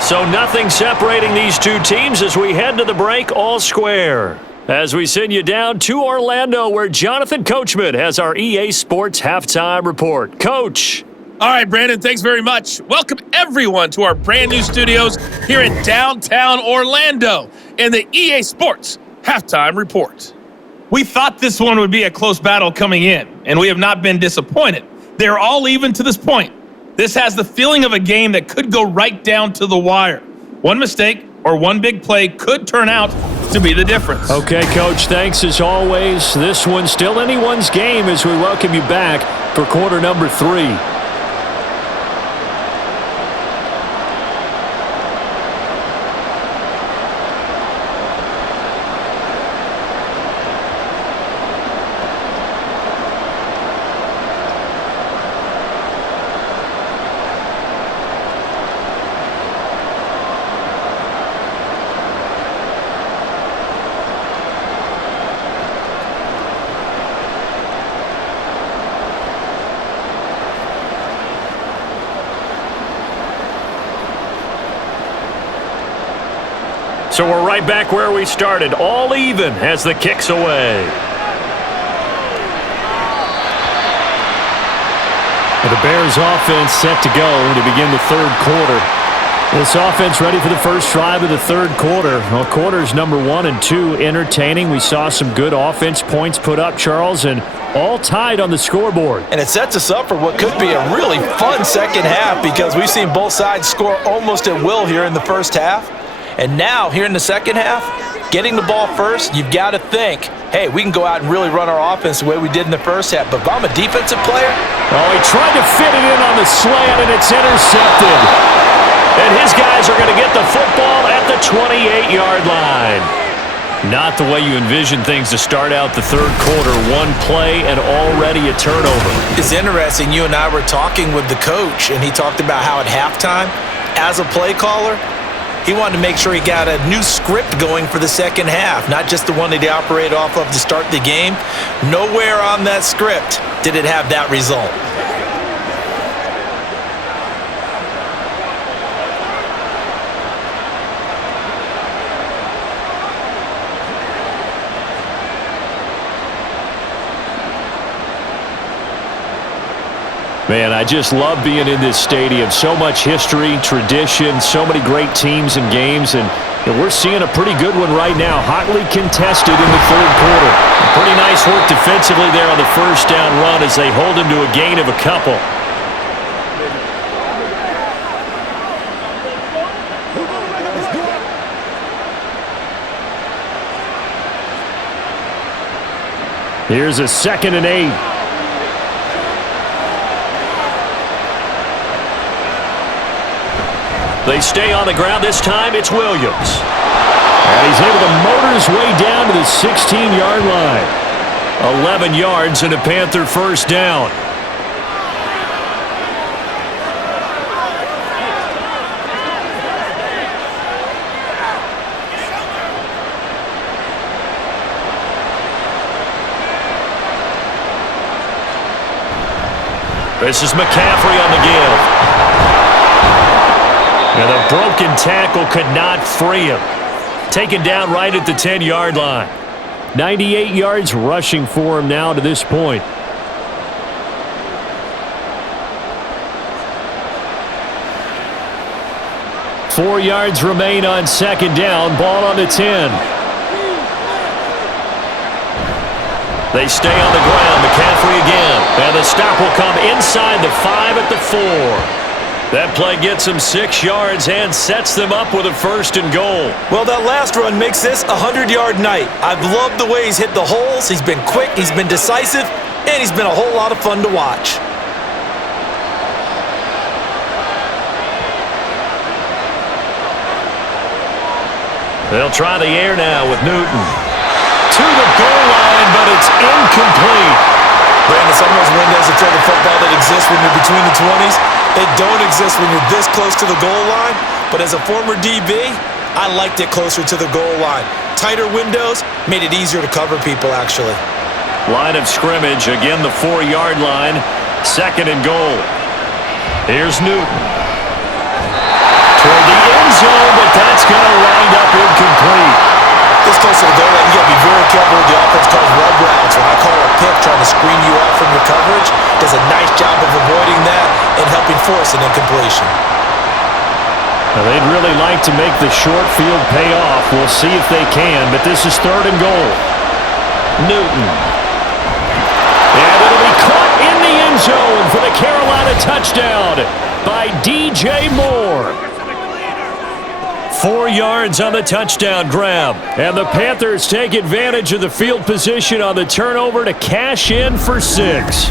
So nothing separating these two teams as we head to the break all square. As we send you down to Orlando, where Jonathan Coachman has our EA Sports Halftime Report. Coach. All right, Brandon, thanks very much. Welcome, everyone, to our brand new studios here in downtown Orlando in the EA Sports Halftime Report. We thought this one would be a close battle coming in, and we have not been disappointed. They're all even to this point. This has the feeling of a game that could go right down to the wire. One mistake or one big play could turn out to be the difference. Okay, Coach, thanks as always. This one's still anyone's game as we welcome you back for quarter number 3. So we're right back where we started, all even as the kick's away. The Bears offense set to go to begin the third quarter. This offense ready for the first drive of the third quarter. Well, quarters number 1 and 2 entertaining. We saw some good offense points put up, Charles, and all tied on the scoreboard. And it sets us up for what could be a really fun second half, because we've seen both sides score almost at will here in the first half. And now, here in the second half, getting the ball first, you've got to think, hey, we can go out and really run our offense the way we did in the first half. But if I'm a defensive player... Oh, he tried to fit it in on the slant, and it's intercepted. And his guys are going to get the football at the 28-yard line. Not the way you envision things to start out the third quarter. One play and already a turnover. It's interesting. You and I were talking with the coach, and he talked about how at halftime, as a play caller, he wanted to make sure he got a new script going for the second half, not just the one that he operated off of to start the game. Nowhere on that script did it have that result. Man, I just love being in this stadium. So much history, tradition, so many great teams and games, and we're seeing a pretty good one right now. Hotly contested in the third quarter. Pretty nice work defensively there on the first down run as they hold him to a gain of a couple. Here's a 2nd and 8. They stay on the ground. This time it's Williams. And he's able to motor his way down to the 16-yard line. 11 yards and a Panther first down. This is McCaffrey on the give. And the broken tackle could not free him. Taken down right at the 10-yard line. 98 yards rushing for him now to this point. Four yards remain on 2nd down. Ball on the 10. They stay on the ground. McCaffrey again. And the stop will come inside the 5 at the 4. That play gets him 6 yards and sets them up with a 1st and goal. Well, that last run makes this a 100-yard night. I've loved the way he's hit the holes. He's been quick, he's been decisive, and he's been a whole lot of fun to watch. They'll try the air now with Newton. To the goal line, but it's incomplete. Brandon, some of those windows of the football that exist when you're between the 20s, they don't exist when you're this close to the goal line. But as a former DB, I liked it closer to the goal line. Tighter windows made it easier to cover people, actually. Line of scrimmage, again the 4-yard line. 2nd and goal. Here's Newton. Toward the end zone, but that's going to wind up incomplete. This close to the goal line, you got to be very careful with the offense calls rub routes. When I call a pick trying to screen you out from your coverage, does a nice job of avoiding that and helping force an incompletion. Now, they'd really like to make the short field pay off. We'll see if they can, but this is 3rd and goal. Newton. And it'll be caught in the end zone for the Carolina touchdown by DJ Moore. 4 yards on the touchdown grab. And the Panthers take advantage of the field position on the turnover to cash in for 6.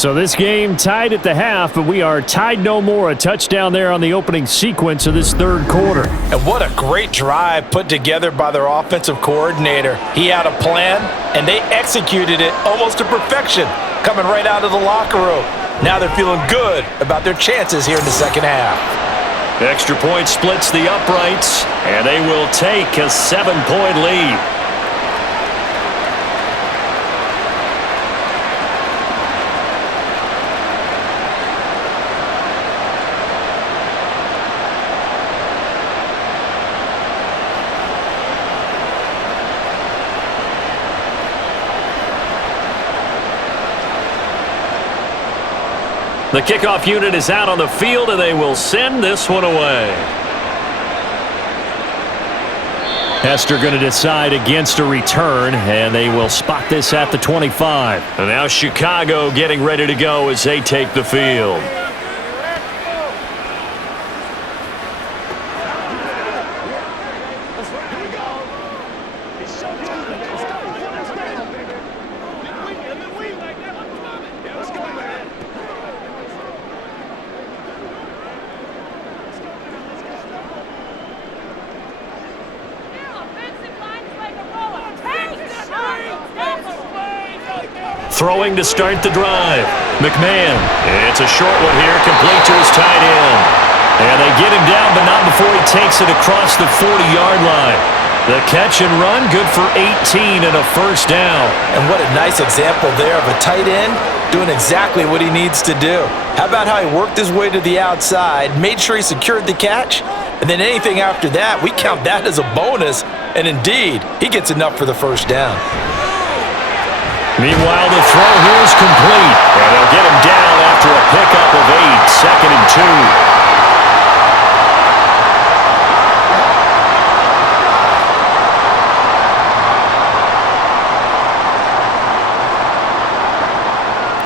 So this game tied at the half, but we are tied no more. A touchdown there on the opening sequence of this third quarter. And what a great drive put together by their offensive coordinator. He had a plan, and they executed it almost to perfection, coming right out of the locker room. Now they're feeling good about their chances here in the second half. Extra point splits the uprights, and they will take a 7-point lead. The kickoff unit is out on the field, and they will send this one away. Hester going to decide against a return, and they will spot this at the 25. And now Chicago getting ready to go as they take the field. Throwing to start the drive. McMahon. It's a short one here. Complete to his tight end. And they get him down, but not before he takes it across the 40-yard line. The catch and run, good for 18 and a first down. And what a nice example there of a tight end doing exactly what he needs to do. How about how he worked his way to the outside, made sure he secured the catch, and then anything after that, we count that as a bonus. And indeed, he gets enough for the first down. Meanwhile, the throw here is complete. And they'll get him down after a pickup of 8, 2nd and 2.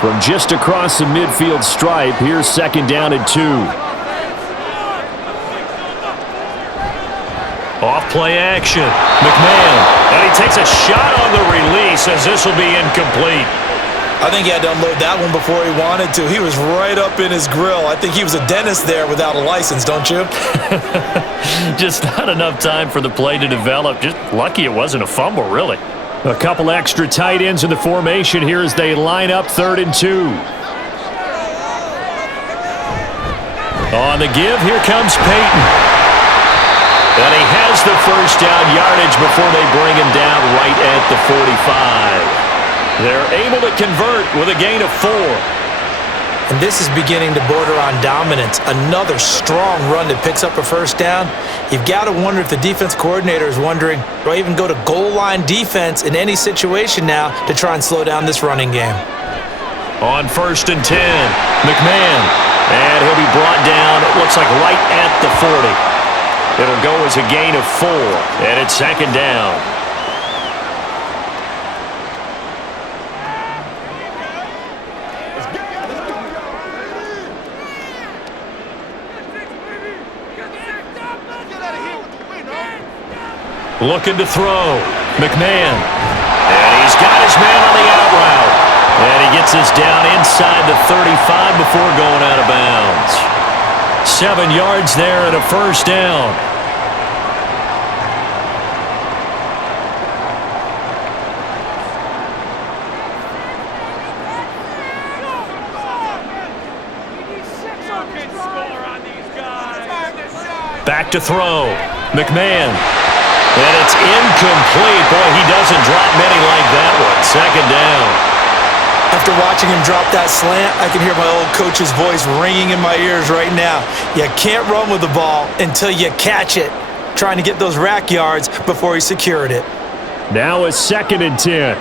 From just across the midfield stripe, here's 2nd down and 2. Off-play action. McMahon. And he takes a shot on the release as this will be incomplete. I think he had to unload that one before he wanted to. He was right up in his grill. I think he was a dentist there without a license, don't you? Just not enough time for the play to develop. Just lucky it wasn't a fumble, really. A couple extra tight ends in the formation here as they line up 3rd and 2. On the give, here comes Peyton. And he has the first down yardage before they bring him down right at the 45. They're able to convert with a gain of 4. And this is beginning to border on dominance. Another strong run that picks up a first down. You've got to wonder if the defense coordinator is wondering, do I even go to goal line defense in any situation now to try and slow down this running game? On 1st and 10, McMahon. And he'll be brought down, it looks like right at the 40. It'll go as a gain of 4, and it's 2nd down. Looking to throw. McMahon. And he's got his man on the out route. And he gets this down inside the 35 before going out of bounds. 7 yards there and a first down. Back to throw. McMahon. And it's incomplete. Boy, he doesn't drop many like that one. 2nd down. After watching him drop that slant, I can hear my old coach's voice ringing in my ears right now. You can't run with the ball until you catch it. Trying to get those rack yards before he secured it. Now it's 2nd and 10.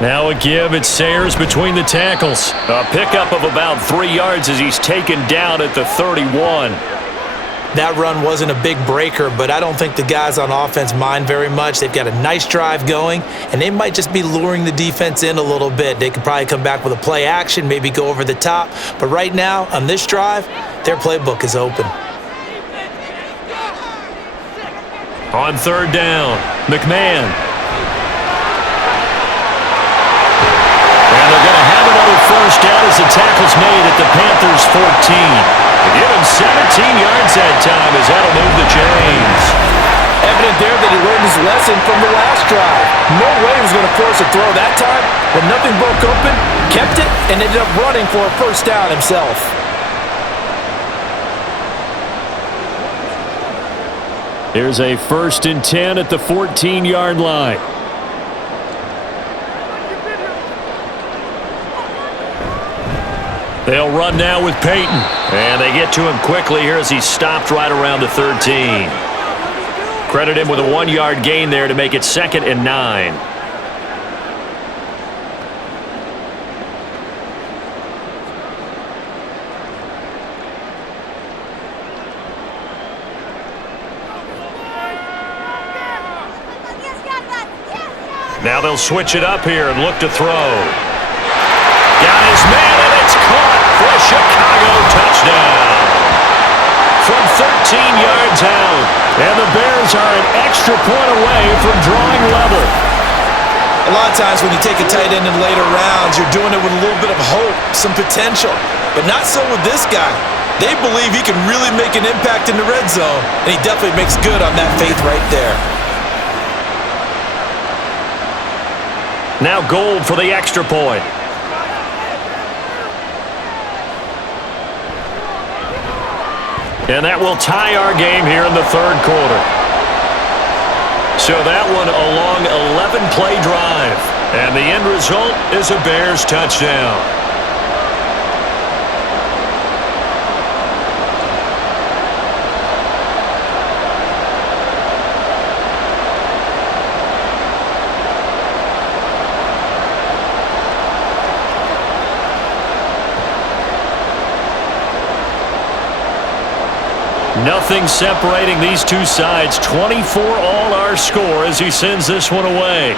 Now a give. It's Sayers between the tackles. A pickup of about 3 yards as he's taken down at the 31. That run wasn't a big breaker, but I don't think the guys on offense mind very much. They've got a nice drive going, and they might just be luring the defense in a little bit. They could probably come back with a play action, maybe go over the top. But right now, on this drive, their playbook is open. On 3rd down, McMahon. And they're going to have another first down as the tackle's made at the Panthers' 14. Give him 17 yards that time as that'll move the chains. Evident there that he learned his lesson from the last drive. No way he was going to force a throw that time. When nothing broke open, kept it, and ended up running for a first down himself. Here's a 1st and 10 at the 14-yard line. They'll run now with Peyton. And they get to him quickly here as he's stopped right around the 13. Credit him with a 1-yard gain there to make it 2nd and 9. Now they'll switch it up here and look to throw. Got his man, and it's caught for a Chicago touchdown. From 13 yards out. And the Bears are an extra point away from drawing level. A lot of times when you take a tight end in later rounds, you're doing it with a little bit of hope, some potential. But not so with this guy. They believe he can really make an impact in the red zone, and he definitely makes good on that faith right there. Now Gold for the extra point. And that will tie our game here in the third quarter. So that one a long 11-play drive. And the end result is a Bears touchdown. Nothing separating these two sides. 24 all our score as he sends this one away.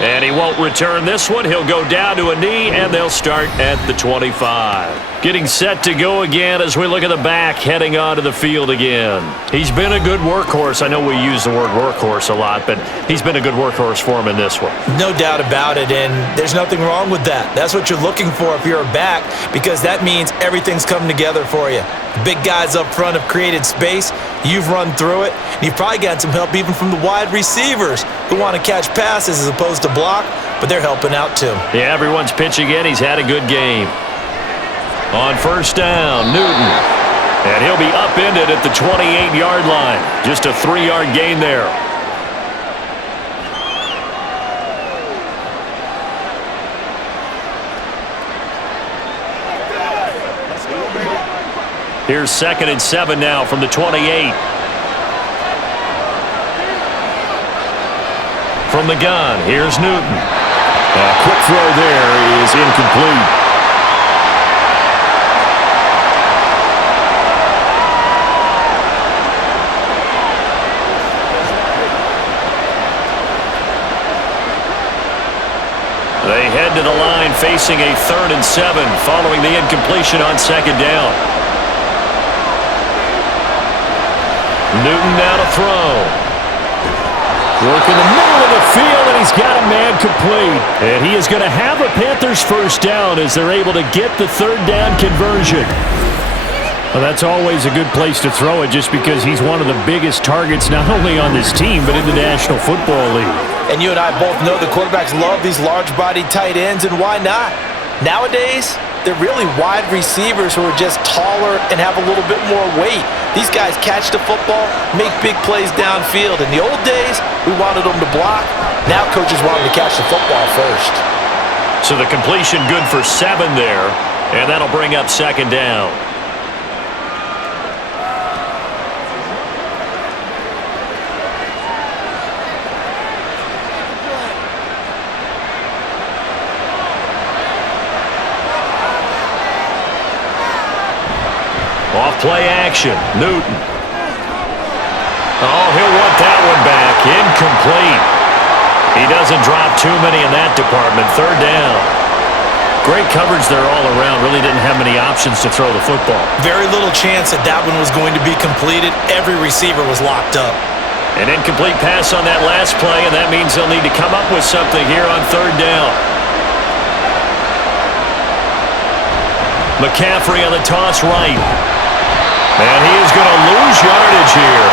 And he won't return this one. He'll go down to a knee, and they'll start at the 25. Getting set to go again as we look at the back, heading onto the field again. He's been a good workhorse. I know we use the word workhorse a lot, but he's been a good workhorse for him in this one. No doubt about it, and there's nothing wrong with that. That's what you're looking for if you're a back, because that means everything's coming together for you. Big guys up front have created space. You've run through it. And you've probably got some help even from the wide receivers who want to catch passes as opposed to block, but they're helping out too. Yeah, everyone's pitching in. He's had a good game. On first down, Newton. And he'll be upended at the 28-yard line. Just a 3-yard gain there. Here's 2nd and 7 now from the 28. From the gun, here's Newton. A quick throw there is incomplete. They head to the line facing a 3rd and 7 following the incompletion on 2nd down. Newton now to throw. Work in the middle of the field, and he's got a man complete. And he is going to have a Panthers first down as they're able to get the 3rd down conversion. Well, that's always a good place to throw it just because he's one of the biggest targets not only on this team but in the National Football League. And you and I both know the quarterbacks love these large-bodied tight ends, and why not? Nowadays, they're really wide receivers who are just taller and have a little bit more weight. These guys catch the football, make big plays downfield. In the old days, we wanted them to block. Now coaches want them to catch the football first. So the completion good for 7 there, and that'll bring up 2nd down. Off-play action, Newton. Oh, he'll want that one back. Incomplete. He doesn't drop too many in that department. 3rd down. Great coverage there all around. Really didn't have many options to throw the football. Very little chance that that one was going to be completed. Every receiver was locked up. An incomplete pass on that last play, and that means they'll need to come up with something here on 3rd down. McCaffrey on the toss right. And he is going to lose yardage here.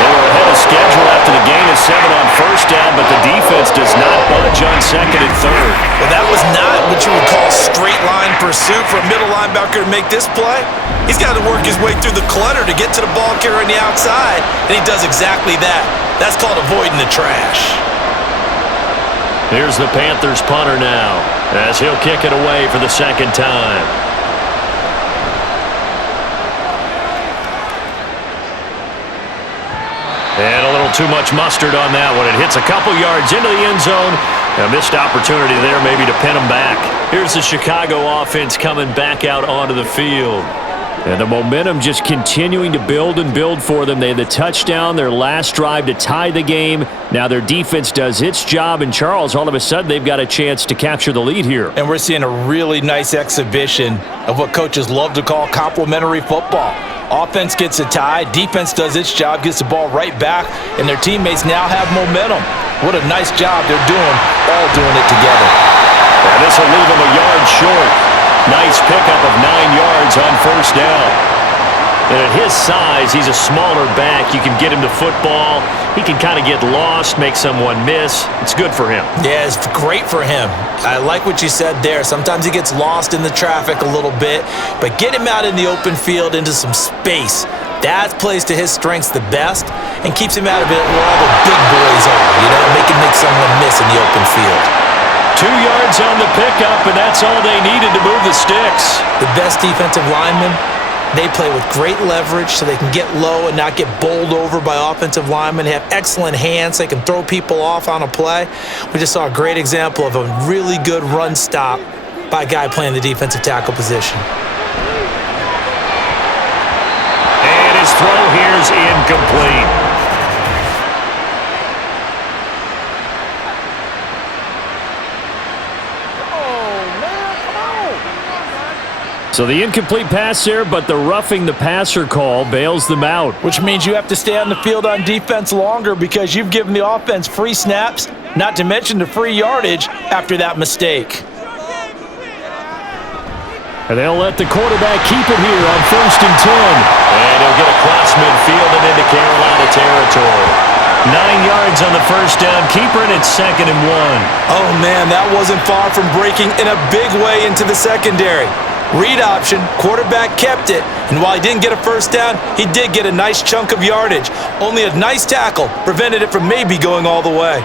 They were ahead of schedule after the gain of 7 on first down, but the defense does not budge on 2nd and 3rd. Well, that was not what you would call straight line pursuit for a middle linebacker to make this play. He's got to work his way through the clutter to get to the ball carrier on the outside, and he does exactly that. That's called avoiding the trash. Here's the Panthers punter now, as he'll kick it away for the 2nd time. And a little too much mustard on that one. It hits a couple yards into the end zone. A missed opportunity there maybe to pin them back. Here's the Chicago offense coming back out onto the field. And the momentum just continuing to build and build for them. They had the touchdown, their last drive to tie the game. Now their defense does its job. And Charles, all of a sudden, they've got a chance to capture the lead here. And we're seeing a really nice exhibition of what coaches love to call complementary football. Offense gets a tie, defense does its job, gets the ball right back, and their teammates now have momentum. What a nice job they're doing, all doing it together. And this will leave them a yard short. Nice pickup of 9 yards on first down. And at his size, he's a smaller back. You can get him to football. He can kind of get lost, make someone miss. It's good for him. Yeah, it's great for him. I like what you said there. Sometimes he gets lost in the traffic a little bit, but get him out in the open field into some space. That plays to his strengths the best and keeps him out of it where all the big boys are, make someone miss in the open field. 2 yards on the pickup, and that's all they needed to move the sticks. The best defensive linemen, they play with great leverage so they can get low and not get bowled over by offensive linemen. They have excellent hands. They can throw people off on a play. We just saw a great example of a really good run stop by a guy playing the defensive tackle position. And his throw here is incomplete. So the incomplete pass there, but the roughing the passer call bails them out. Which means you have to stay on the field on defense longer because you've given the offense free snaps, not to mention the free yardage after that mistake. And they'll let the quarterback keep it here on 1st and 10. And he'll get across midfield and into Carolina territory. 9 yards on the first down keeper, and it's 2nd and 1. Oh, man, that wasn't far from breaking in a big way into the secondary. Read option, quarterback kept it, and while he didn't get a first down, he did get a nice chunk of yardage. Only a nice tackle prevented it from maybe going all the way.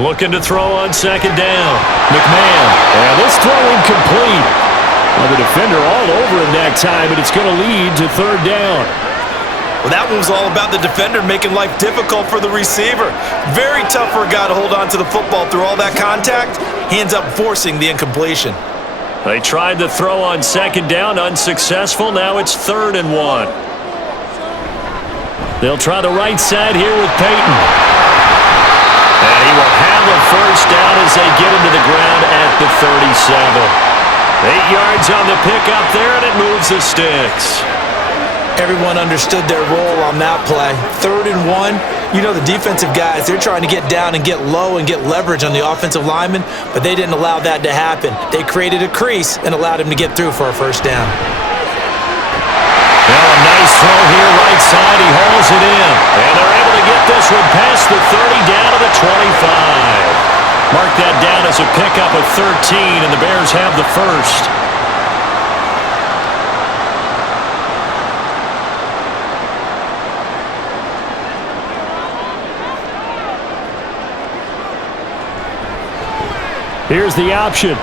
Looking to throw on 2nd down. McMahon. And this throw incomplete. Well, the defender all over him that time, but it's going to lead to 3rd down. Well, that one was all about the defender making life difficult for the receiver. Very tough for a guy to hold on to the football through all that contact. He ends up forcing the incompletion. They tried the throw on 2nd down, unsuccessful. Now it's 3rd and 1. They'll try the right side here with Peyton. And he will have a first down as they get him to the ground at the 37. 8 yards on the pickup there, and it moves the sticks. Everyone understood their role on that play. 3rd and 1. The defensive guys, they're trying to get down and get low and get leverage on the offensive lineman, but they didn't allow that to happen. They created a crease and allowed him to get through for a first down. Now a nice throw here, right side. He hauls it in. And they're able to get this one past the 30 down to the 25. Mark that down as a pickup of 13, and the Bears have the first. Here's the option.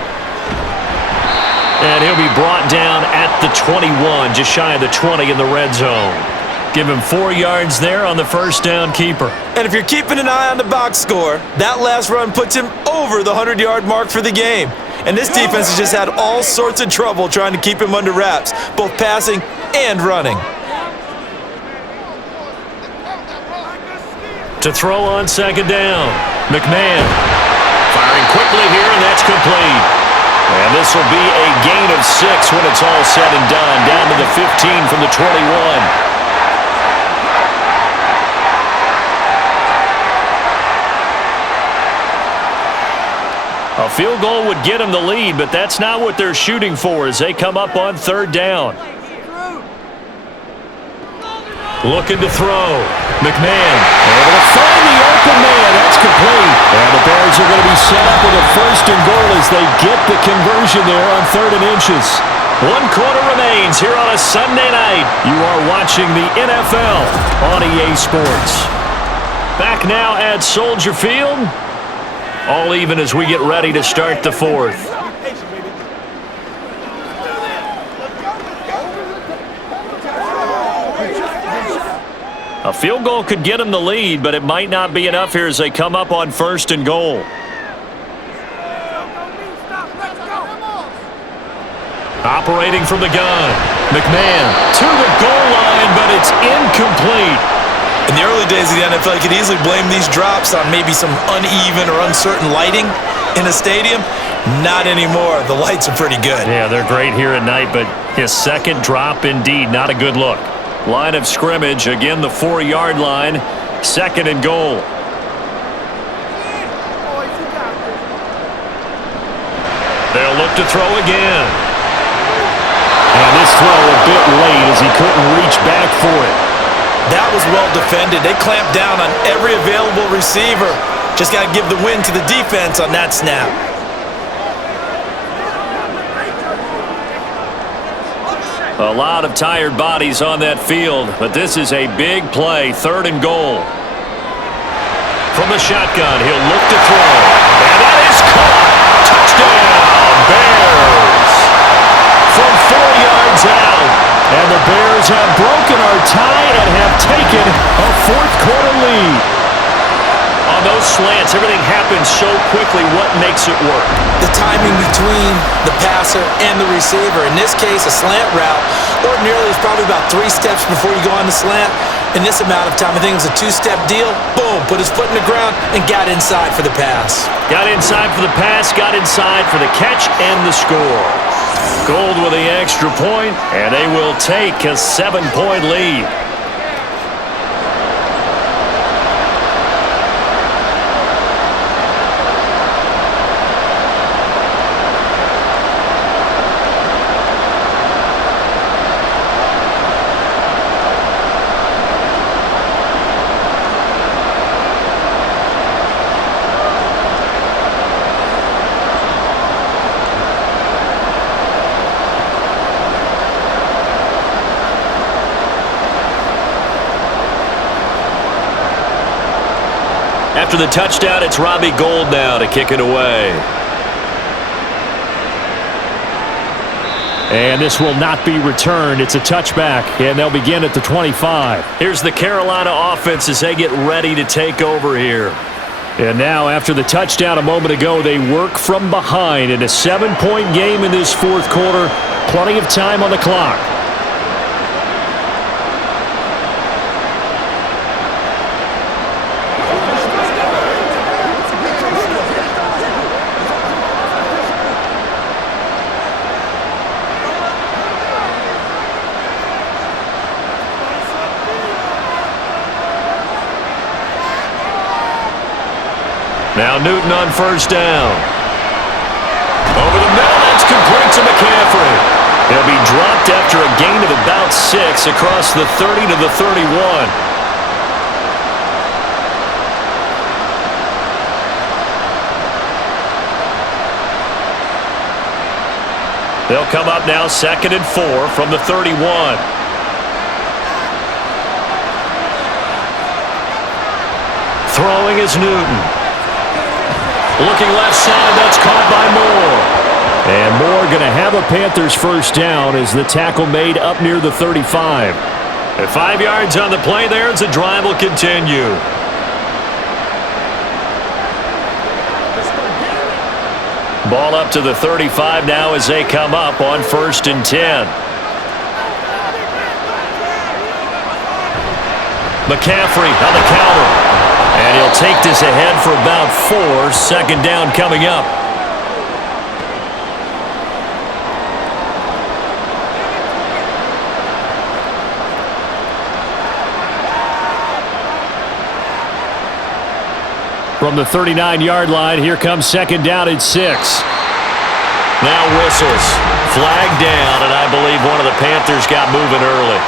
And he'll be brought down at the 21, just shy of the 20 in the red zone. Give him 4 yards there on the first down keeper. And if you're keeping an eye on the box score, that last run puts him over the 100-yard mark for the game. And this defense has just had all sorts of trouble trying to keep him under wraps, both passing and running. To throw on 2nd down, McMahon. Firing quickly here, and that's complete. And this will be a gain of 6 when it's all said and done. Down to the 15 from the 21. A field goal would get them the lead, but that's not what they're shooting for as they come up on 3rd down. Looking to throw. McMahon able to find the open man. That's complete. And the Bears are going to be set up with a 1st and goal as they get the conversion there on 3rd and inches. 1 quarter remains here on a Sunday night. You are watching the NFL on EA Sports. Back now at Soldier Field. All even as we get ready to start the 4th. A field goal could get them the lead, but it might not be enough here as they come up on 1st and goal. Operating from the gun. McMahon to the goal line, but it's incomplete. In the early days of the NFL, you could easily blame these drops on maybe some uneven or uncertain lighting in a stadium. Not anymore. The lights are pretty good. Yeah, they're great here at night, but his 2nd drop indeed not a good look. Line of scrimmage, again the 4-yard line, 2nd and goal. They'll look to throw again. And this throw a bit late as he couldn't reach back for it. That was well defended. They clamped down on every available receiver. Just got to give the win to the defense on that snap. A lot of tired bodies on that field, but this is a big play, 3rd and goal. From the shotgun, he'll look to throw. And that is caught. Touchdown, Bears. From 4 yards out. And the Bears have broken our tie and have taken a 4th quarter lead. On those slants, everything happens so quickly. What makes it work? The timing between the passer and the receiver. In this case, a slant route ordinarily is probably about 3 steps before you go on the slant. In this amount of time, I think it was a 2-step deal. Boom, put his foot in the ground and got inside for the pass. Got inside for the pass, got inside for the catch and the score. Gold with the extra point, and they will take a 7-point lead. After the touchdown, it's Robbie Gould now to kick it away. And this will not be returned. It's a touchback, and they'll begin at the 25. Here's the Carolina offense as they get ready to take over here. And now, after the touchdown a moment ago, they work from behind in a 7-point game in this 4th quarter. Plenty of time on the clock. Now Newton on 1st down. Over the middle, that's complete to McCaffrey. He'll be dropped after a gain of about 6 across the 30 to the 31. They'll come up now 2nd and 4 from the 31. Throwing is Newton. Looking left side, that's caught by Moore. And Moore going to have a Panthers 1st down as the tackle made up near the 35. At 5 yards on the play there as the drive will continue. Ball up to the 35 now as they come up on 1st and 10. McCaffrey on the counter. And he'll take this ahead for about 4. 2nd down coming up. From the 39-yard line, here comes 2nd down at 6. Now whistles. Flag down, and I believe one of the Panthers got moving early.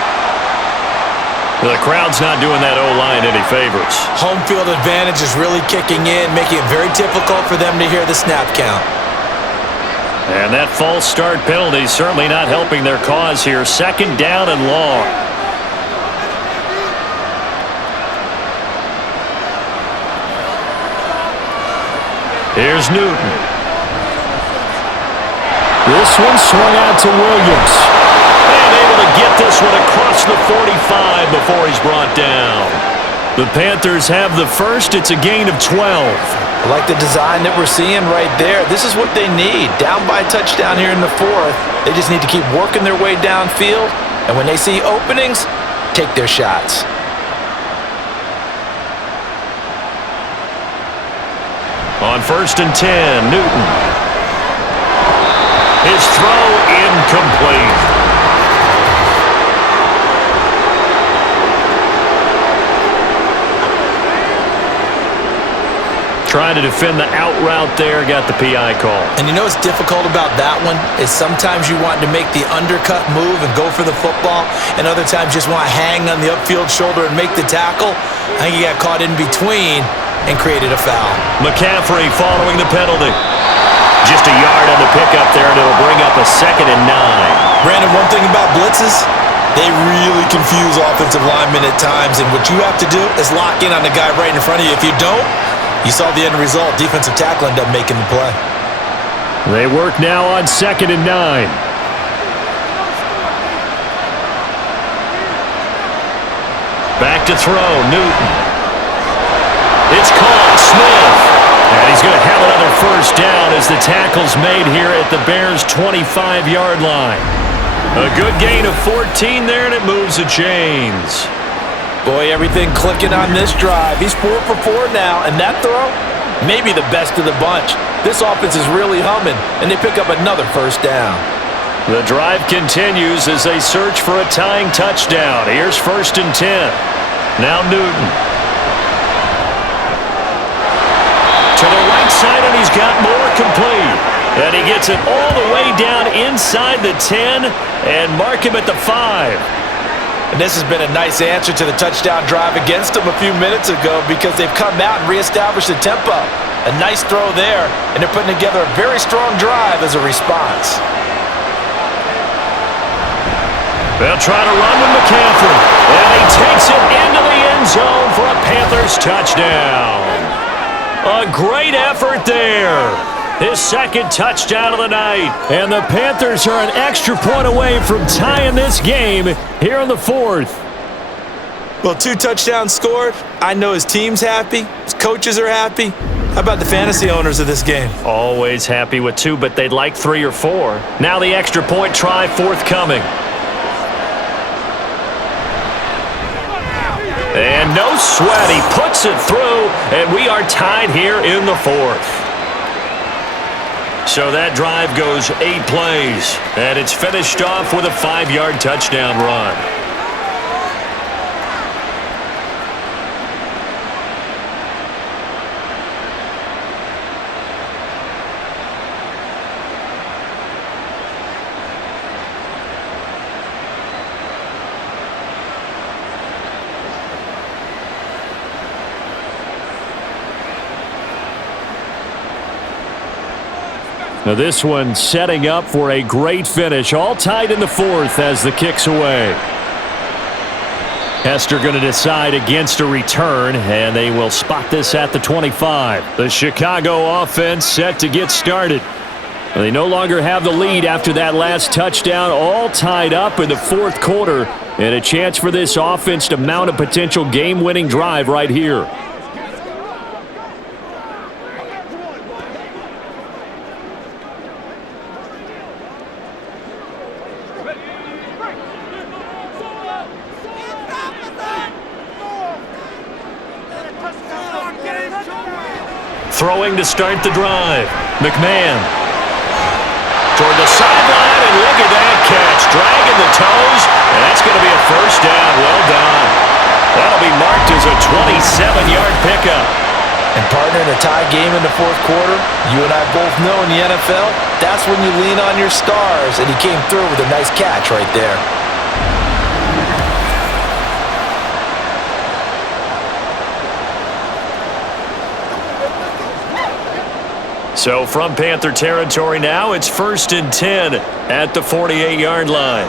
The crowd's not doing that O-line any favors. Home field advantage is really kicking in, making it very difficult for them to hear the snap count. And that false start penalty certainly not helping their cause here. 2nd down and long. Here's Newton. This one swung out to Williams. And able to get this one across the 45 before he's brought down. The Panthers have the 1st. It's a gain of 12. I like the design that we're seeing right there. This is what they need. Down by a touchdown here in the 4th. They just need to keep working their way downfield. And when they see openings, take their shots. On 1st and 10, Newton. His throw incomplete. trying to defend the out route there, got the PI call. And you know what's difficult about that one is sometimes you want to make the undercut move and go for the football, and other times you just want to hang on the upfield shoulder and make the tackle. I think he got caught in between and created a foul. McCaffrey following the penalty. Just a yard on the pickup there, and it'll bring up a 2nd and 9. Brandon, one thing about blitzes, they really confuse offensive linemen at times, and what you have to do is lock in on the guy right in front of you. If you don't, you saw the end result. Defensive tackle ended up making the play. They work now on 2nd and 9. Back to throw, Newton. It's caught, Smith. And he's going to have another first down as the tackle's made here at the Bears' 25-yard line. A good gain of 14 there, and it moves the chains. Boy, everything clicking on this drive. He's 4 for 4 now, and that throw, maybe the best of the bunch. This offense is really humming, and they pick up another first down. The drive continues as they search for a tying touchdown. Here's 1st and 10. Now Newton. To the right side, and he's got more complete. And he gets it all the way down inside the 10 and mark him at the 5. And this has been a nice answer to the touchdown drive against them a few minutes ago because they've come out and reestablished the tempo. A nice throw there, and they're putting together a very strong drive as a response. They'll try to run with McCaffrey. And he takes it into the end zone for a Panthers touchdown. A great effort there. His 2nd touchdown of the night. And the Panthers are an extra point away from tying this game here in the 4th. Well, 2 touchdowns scored. I know his team's happy. His coaches are happy. How about the fantasy owners of this game? Always happy with 2, but they'd like 3 or 4. Now the extra point try forthcoming. And no sweat. He puts it through, and we are tied here in the 4th. So that drive goes 8 plays, and it's finished off with a 5-yard touchdown run. Now this one setting up for a great finish. All tied in the 4th as the kick's away. Hester going to decide against a return, and they will spot this at the 25. The Chicago offense set to get started. They no longer have the lead after that last touchdown. All tied up in the 4th quarter, and a chance for this offense to mount a potential game-winning drive right here. Throwing to start the drive. McMahon. Toward the sideline, and look at that catch. Dragging the toes, and that's going to be a first down. Well done. That'll be marked as a 27-yard pickup. And partner, in a tie game in the 4th quarter, you and I both know in the NFL, that's when you lean on your stars, and he came through with a nice catch right there. So from Panther territory now, it's 1st and 10 at the 48-yard line.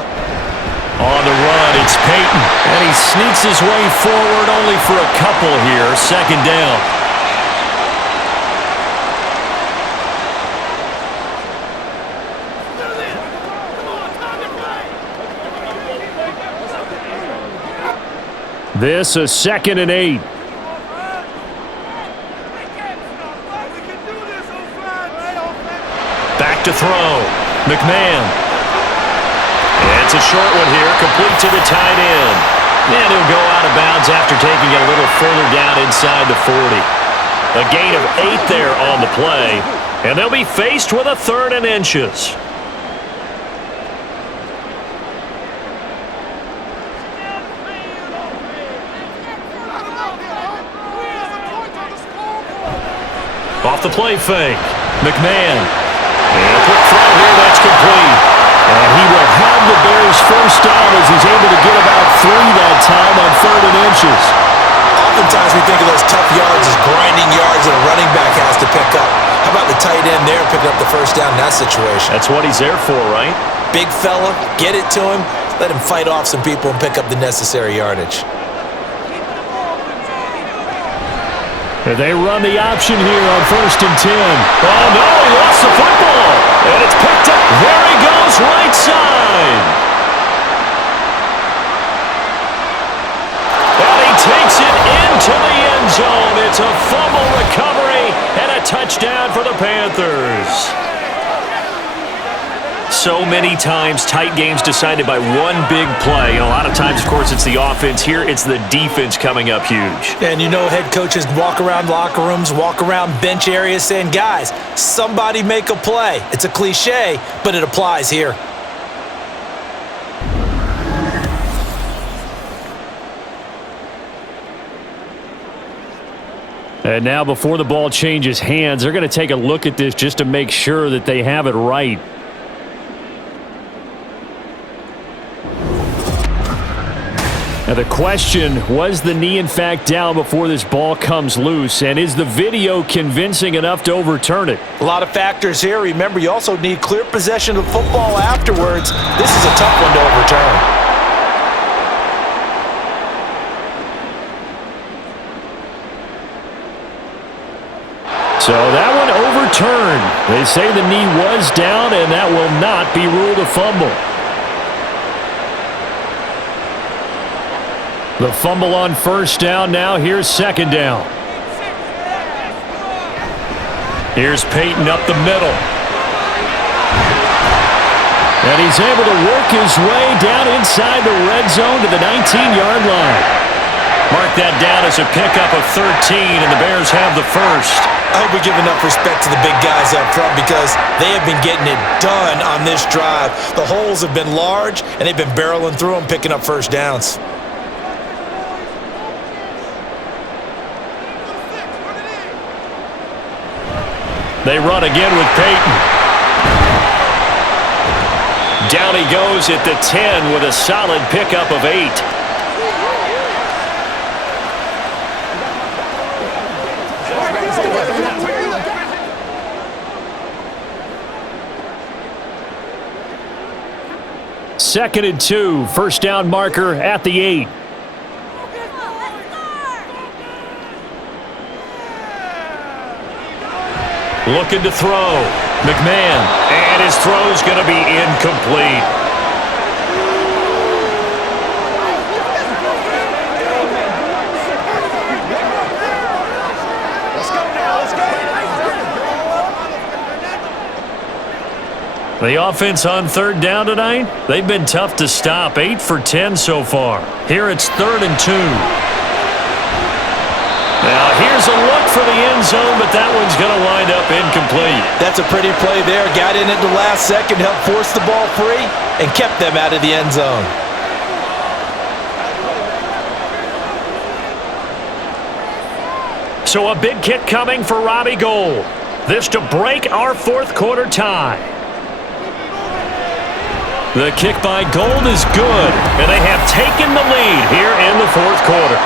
On the run, it's Peyton, and he sneaks his way forward only for a couple here. 2nd down. This a 2nd and 8. Back to throw. McMahon. And it's a short one here, complete to the tight end. And he'll go out of bounds after taking it a little further down inside the 40. A gain of 8 there on the play. And they'll be faced with a 3rd and inches. Off the play fake. McMahon. And a quick throw here. That's complete. And he will have the Bears first down as he's able to get about 3 that time on 3rd and inches. Oftentimes we think of those tough yards as grinding yards that a running back has to pick up. How about the tight end there picking up the first down in that situation? That's what he's there for, right? Big fella, get it to him, let him fight off some people and pick up the necessary yardage. They run the option here on 1st and 10. Oh, no, he lost the football. And it's picked up. There he goes, right side. And he takes it into the end zone. It's a fumble recovery and a touchdown for the Panthers. So many times, tight games decided by one big play. And a lot of times, of course, it's the offense. Here, it's the defense coming up huge. And you know head coaches walk around locker rooms, walk around bench areas saying, guys, somebody make a play. It's a cliche, but it applies here. And now before the ball changes hands, they're going to take a look at this just to make sure that they have it right. Now the question, was the knee in fact down before this ball comes loose? And is the video convincing enough to overturn it? A lot of factors here. Remember, you also need clear possession of football afterwards. This is a tough one to overturn. So that one overturned. They say the knee was down, and that will not be ruled a fumble. The fumble on 1st down. Now here's 2nd down. Here's Peyton up the middle. And he's able to work his way down inside the red zone to the 19-yard line. Mark that down as a pickup of 13, and the Bears have the first. I hope we give enough respect to the big guys up front because they have been getting it done on this drive. The holes have been large, and they've been barreling through them, picking up first downs. They run again with Peyton. Down he goes at the 10 with a solid pickup of 8. Second and 2, 1st down marker at the 8. Looking to throw. McMahon. And his throw's going to be incomplete. Let's go now. Let's go. The offense on 3rd down tonight, they've been tough to stop. 8 for 10 so far. Here it's 3rd and 2. Now here's a look for the end zone, but that one's going to wind up incomplete. That's a pretty play there. Got in at the last second, helped force the ball free, and kept them out of the end zone. So a big kick coming for Robbie Gould. This to break our 4th quarter tie. The kick by Gould is good, and they have taken the lead here in the 4th quarter.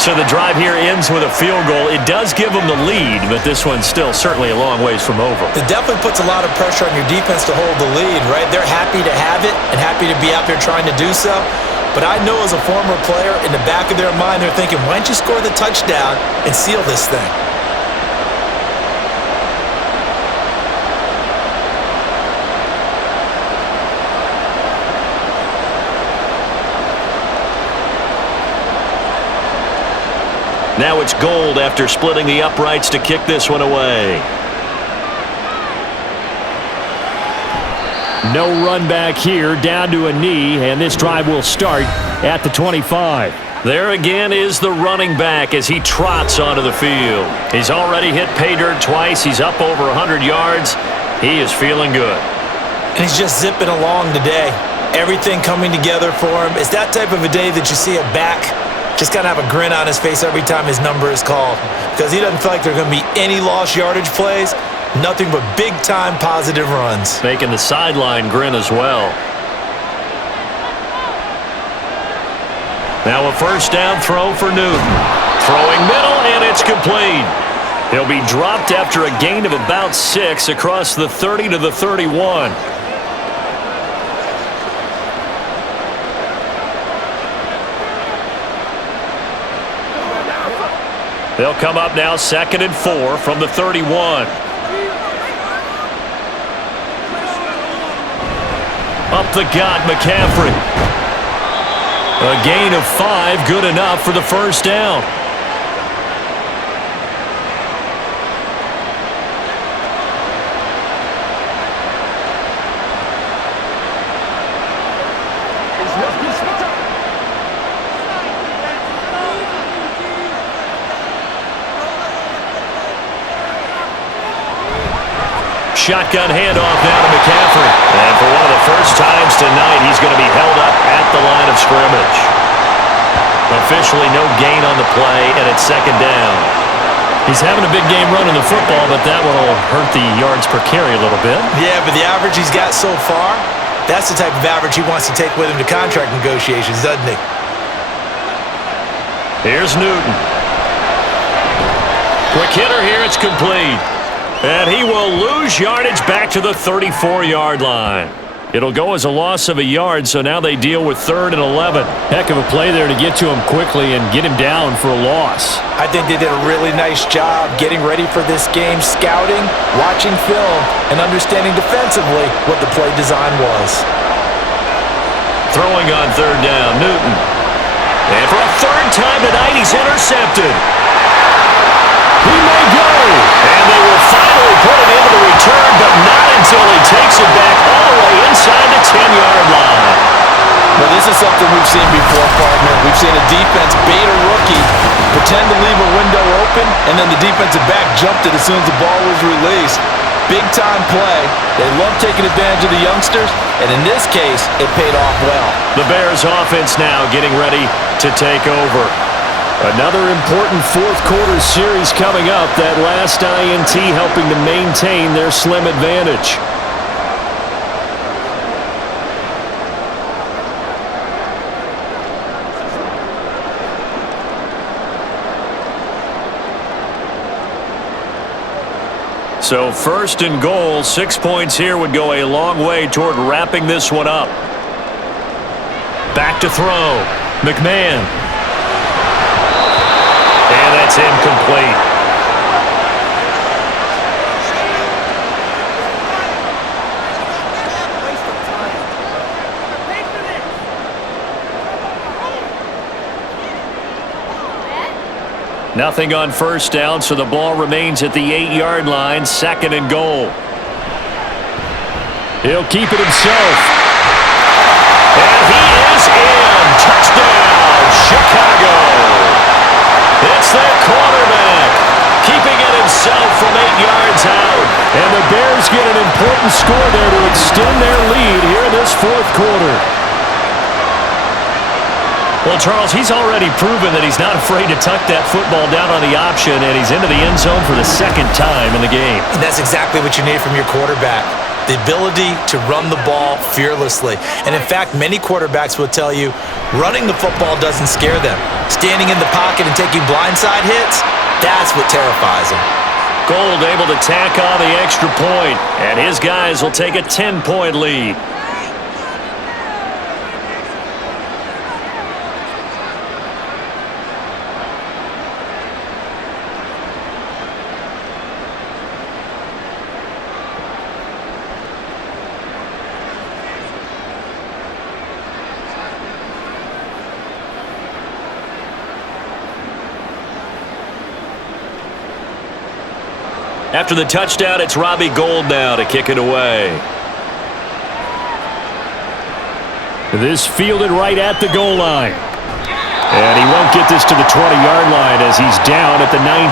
So the drive here ends with a field goal. It does give them the lead, but this one's still certainly a long ways from over. It definitely puts a lot of pressure on your defense to hold the lead, right? They're happy to have it and happy to be out there trying to do so. But I know as a former player, in the back of their mind, they're thinking, why don't you score the touchdown and seal this thing? Now it's Gould after splitting the uprights to kick this one away. No run back here, down to a knee, and this drive will start at the 25. There again is the running back as he trots onto the field. He's already hit pay dirt twice. He's up over 100 yards. He is feeling good. And he's just zipping along today. Everything coming together for him. It's that type of a day that you see a back just got to have a grin on his face every time his number is called because he doesn't feel like there are going to be any lost yardage plays, nothing but big-time positive runs. Making the sideline grin as well. Now a first down throw for Newton. Throwing middle, and it's complete. He'll be dropped after a gain of about 6 across the 30 to the 31. They'll come up now 2nd and 4 from the 31. Up the gut, McCaffrey. A gain of 5, good enough for the first down. Shotgun handoff now to McCaffrey. And for one of the first times tonight, he's going to be held up at the line of scrimmage. Officially no gain on the play, and it's 2nd down. He's having a big game running the football, but that one will hurt the yards per carry a little bit. Yeah, but the average he's got so far, that's the type of average he wants to take with him to contract negotiations, doesn't he? Here's Newton. Quick hitter here, it's complete. And he will lose yardage back to the 34-yard line. It'll go as a loss of a yard, so now they deal with 3rd and 11. Heck of a play there to get to him quickly and get him down for a loss. I think they did a really nice job getting ready for this game, scouting, watching film, and understanding defensively what the play design was. Throwing on 3rd down, Newton. And for a 3rd time tonight, he's intercepted. He may go. And they will finally put him into the return, but not until he takes it back all the way inside the 10-yard line. Well, this is something we've seen before, partner. We've seen a defense bait a rookie, pretend to leave a window open, and then the defensive back jumped it as soon as the ball was released. Big-time play. They love taking advantage of the youngsters, and in this case, it paid off well. The Bears offense now getting ready to take over. Another important fourth-quarter series coming up. That last INT helping to maintain their slim advantage. So 1st and goal, 6 points here would go a long way toward wrapping this one up. Back to throw. McMahon. And that's incomplete. Nothing on first down, so the ball remains at the 8-yard line, 2nd and goal. He'll keep it himself. And he is in. Touchdown, Chicago. It's their quarterback, keeping it himself from 8 yards out. And the Bears get an important score there to extend their lead here in this fourth quarter. Well, Charles, he's already proven that he's not afraid to tuck that football down on the option, and he's into the end zone for the 2nd time in the game. And that's exactly what you need from your quarterback. The ability to run the ball fearlessly. And in fact, many quarterbacks will tell you running the football doesn't scare them. Standing in the pocket and taking blindside hits, that's what terrifies them. Gold able to tack on the extra point, and his guys will take a 10-point lead. After the touchdown, it's Robbie Gould now to kick it away. This fielded right at the goal line. And he won't get this to the 20-yard line as he's down at the 19.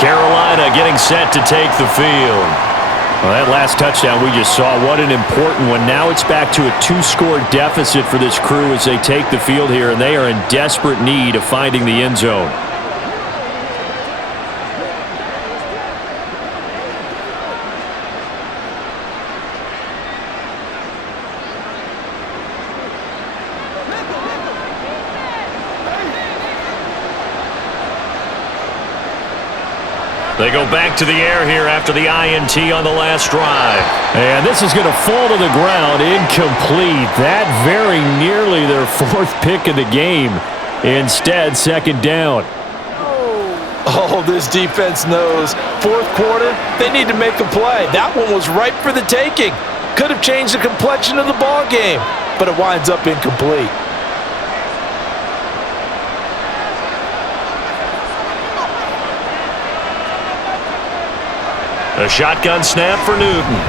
Carolina getting set to take the field. Well, that last touchdown we just saw, what an important one. Now it's back to a 2-score deficit for this crew as they take the field here, and they are in desperate need of finding the end zone. They go back to the air here after the INT on the last drive. And this is going to fall to the ground, incomplete. That very nearly their 4th pick of the game. Instead, 2nd down. Oh, this defense knows. 4th quarter, they need to make a play. That one was ripe for the taking. Could have changed the complexion of the ball game, but it winds up incomplete. A shotgun snap for Newton.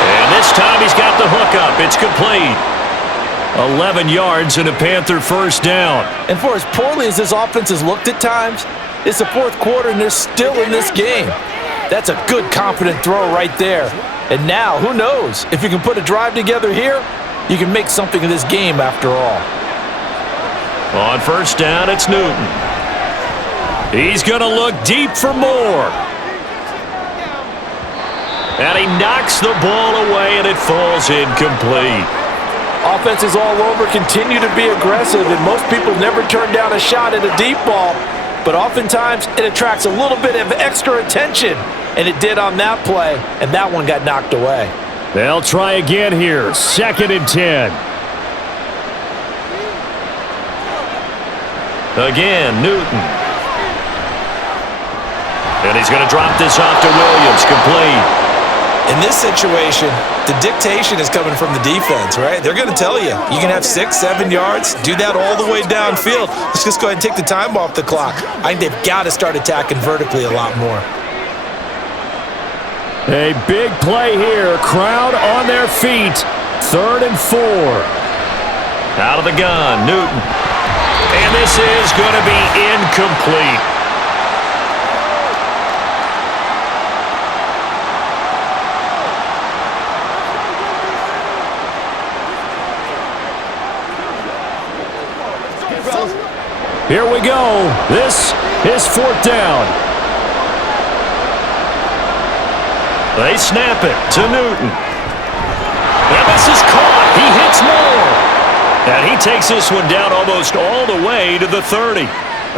And this time he's got the hook up. It's complete. 11 yards and a Panther 1st down. And for as poorly as this offense has looked at times, it's the 4th quarter and they're still in this game. That's a good, confident throw right there. And now, who knows? If you can put a drive together here, you can make something of this game after all. On 1st down, it's Newton. He's going to look deep for more. And he knocks the ball away, and it falls incomplete. Offenses all over continue to be aggressive, and most people never turn down a shot at a deep ball. But oftentimes, it attracts a little bit of extra attention, and it did on that play, and that one got knocked away. They'll try again here, 2nd and 10. Again, Newton. And he's going to drop this off to Williams, complete. In this situation, the dictation is coming from the defense, right? They're going to tell you, you can have 6, 7 yards, do that all the way downfield. Let's just go ahead and take the time off the clock. I think they've got to start attacking vertically a lot more. A big play here, crowd on their feet. 3rd and 4. Out of the gun, Newton. And this is going to be incomplete. Here we go. This is 4th down. They snap it to Newton. And this is caught. He hits more. And he takes this one down almost all the way to the 30.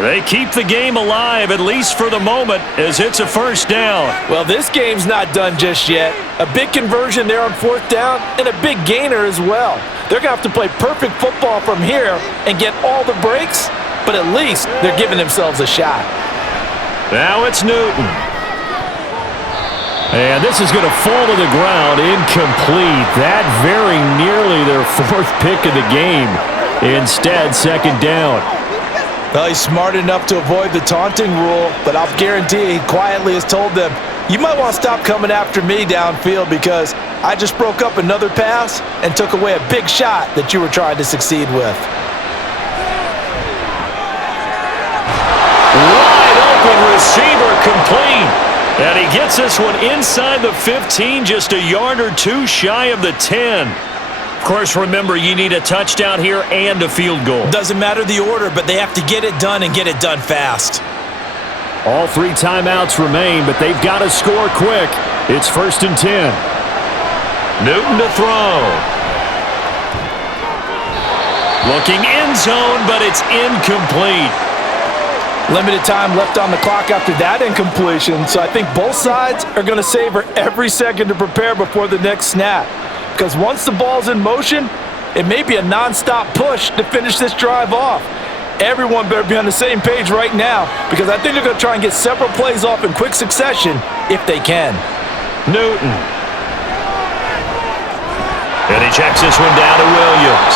They keep the game alive, at least for the moment, as it's a 1st down. Well, this game's not done just yet. A big conversion there on 4th down and a big gainer as well. They're going to have to play perfect football from here and get all the breaks, but at least they're giving themselves a shot. Now it's Newton. And this is going to fall to the ground, incomplete. That very nearly their 4th pick of the game. Instead, 2nd down. Well, he's smart enough to avoid the taunting rule, but I'll guarantee he quietly has told them, you might want to stop coming after me downfield because I just broke up another pass and took away a big shot that you were trying to succeed with. Wide open receiver, complete. And he gets this one inside the 15, just a yard or two shy of the 10. Of course, remember, you need a touchdown here and a field goal. Doesn't matter the order, but they have to get it done and get it done fast. All 3 timeouts remain, but they've got to score quick. It's 1st and 10. Newton to throw. Looking end zone, but it's incomplete. Limited time left on the clock after that incompletion, so I think both sides are going to savor every second to prepare before the next snap. Because once the ball's in motion, it may be a non-stop push to finish this drive off. Everyone better be on the same page right now because I think they're going to try and get several plays off in quick succession if they can. Newton. And he checks this one down to Williams.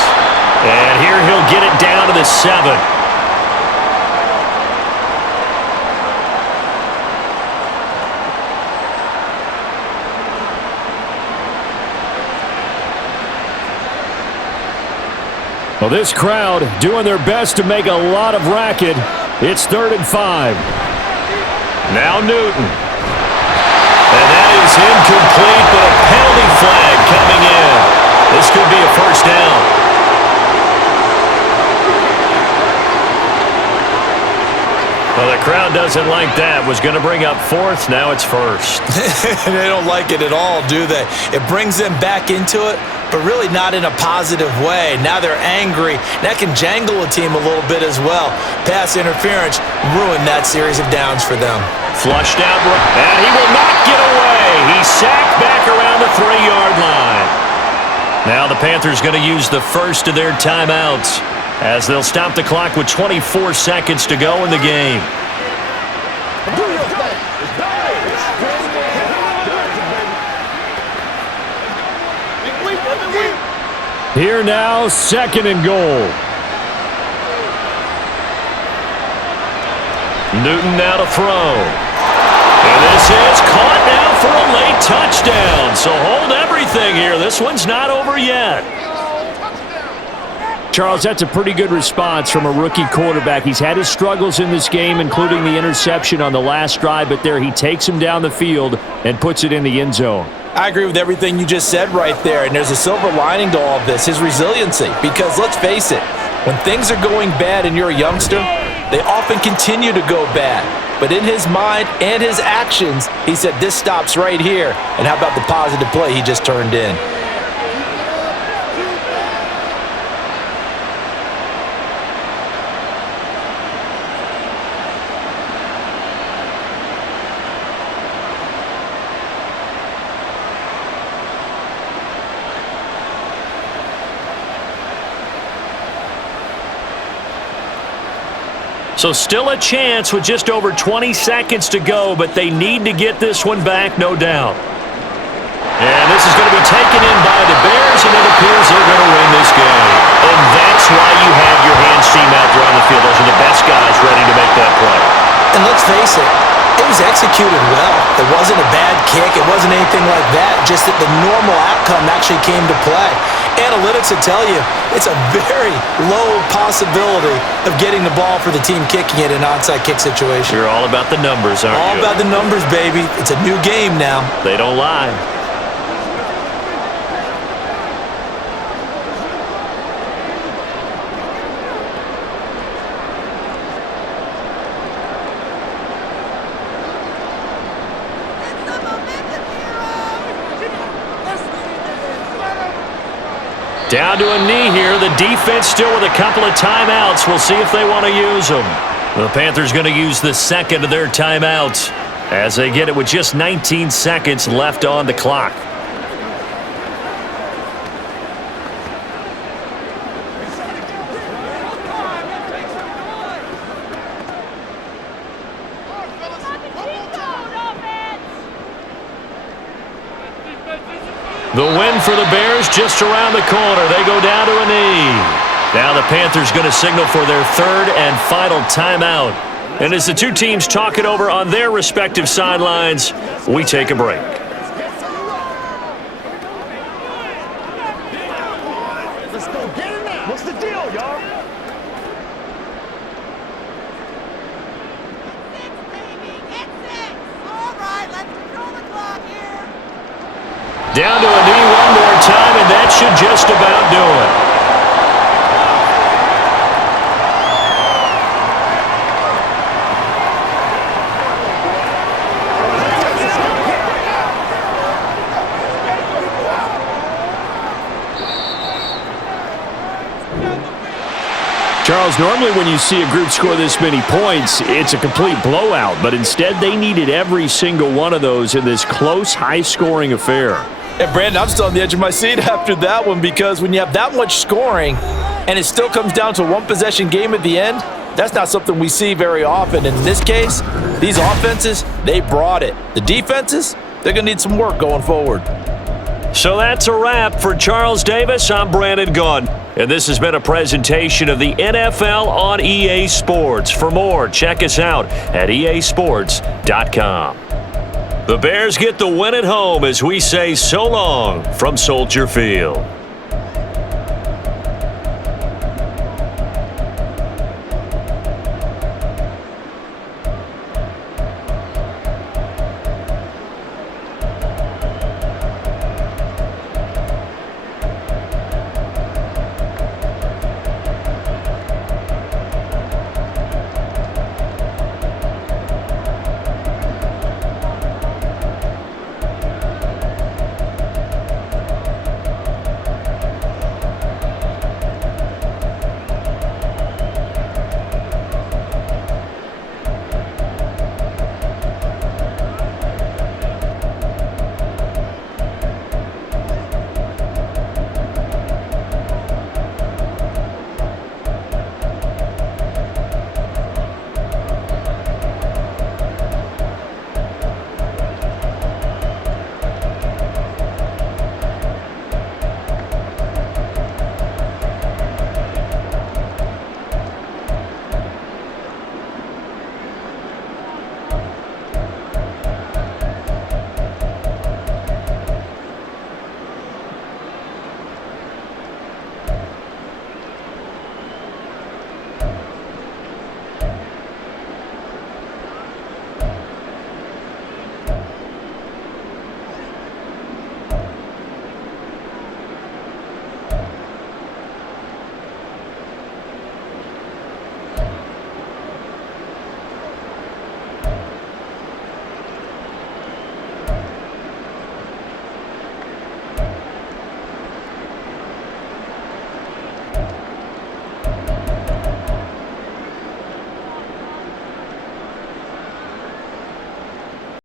And here he'll get it down to the 7. Well, this crowd doing their best to make a lot of racket. It's 3rd and 5. Now Newton. And that is incomplete, but a penalty flag coming in. This could be a first down. Well, the crowd doesn't like that. Was going to bring up fourth. Now it's first. They don't like it at all, do they? It brings them back into it, but really not in a positive way. Now they're angry. That can jangle a team a little bit as well. Pass interference ruined that series of downs for them. Flushed out, and he will not get away. He's sacked back around the 3-yard line. Now the Panthers going to use the first of their timeouts, as they'll stop the clock with 24 seconds to go in the game. Here now, 2nd and goal. Newton now to throw. And this is caught now for a late touchdown. So hold everything here. This one's not over yet. Charles, that's a pretty good response from a rookie quarterback. He's had his struggles in this game, including the interception on the last drive, but there he takes him down the field and puts it in the end zone. I agree with everything you just said right there, and there's a silver lining to all of this, his resiliency. Because let's face it, when things are going bad and you're a youngster, they often continue to go bad. But in his mind and his actions, he said, this stops right here. And how about the positive play he just turned in? So still a chance with just over 20 seconds to go, but they need to get this one back, no doubt. And this is going to be taken in by the Bears, and it appears they're going to win this game. And that's why you have your hands team out there on the field. Those are the best guys ready to make that play. And let's face it was executed well. It wasn't a bad kick. It wasn't anything like that. Just that the normal outcome actually came to play. Analytics will tell you it's a very low possibility of getting the ball for the team kicking it in an onside kick situation. You're all about the numbers, aren't you? All about the numbers, baby. It's a new game now. They don't lie. Down to a knee here. The defense still with a couple of timeouts. We'll see if they want to use them. The Panthers going to use the second of their timeouts as they get it with just 19 seconds left on the clock. The win for the Bears just around the corner. They go down to a knee. Now the Panthers going to signal for their third and final timeout. And as the two teams talk it over on their respective sidelines, we take a break. Let's go get it now. What's the deal, y'all? Down to a knee one more time, and that should just about do it. Charles, normally when you see a group score this many points, it's a complete blowout, but instead they needed every single one of those in this close, high-scoring affair. And Brandon, I'm still on the edge of my seat after that one, because when you have that much scoring and it still comes down to a one-possession game at the end, that's not something we see very often. And in this case, these offenses, they brought it. The defenses, they're going to need some work going forward. So that's a wrap for Charles Davis. I'm Brandon Gaudin, and this has been a presentation of the NFL on EA Sports. For more, check us out at easports.com. The Bears get the win at home as we say so long from Soldier Field.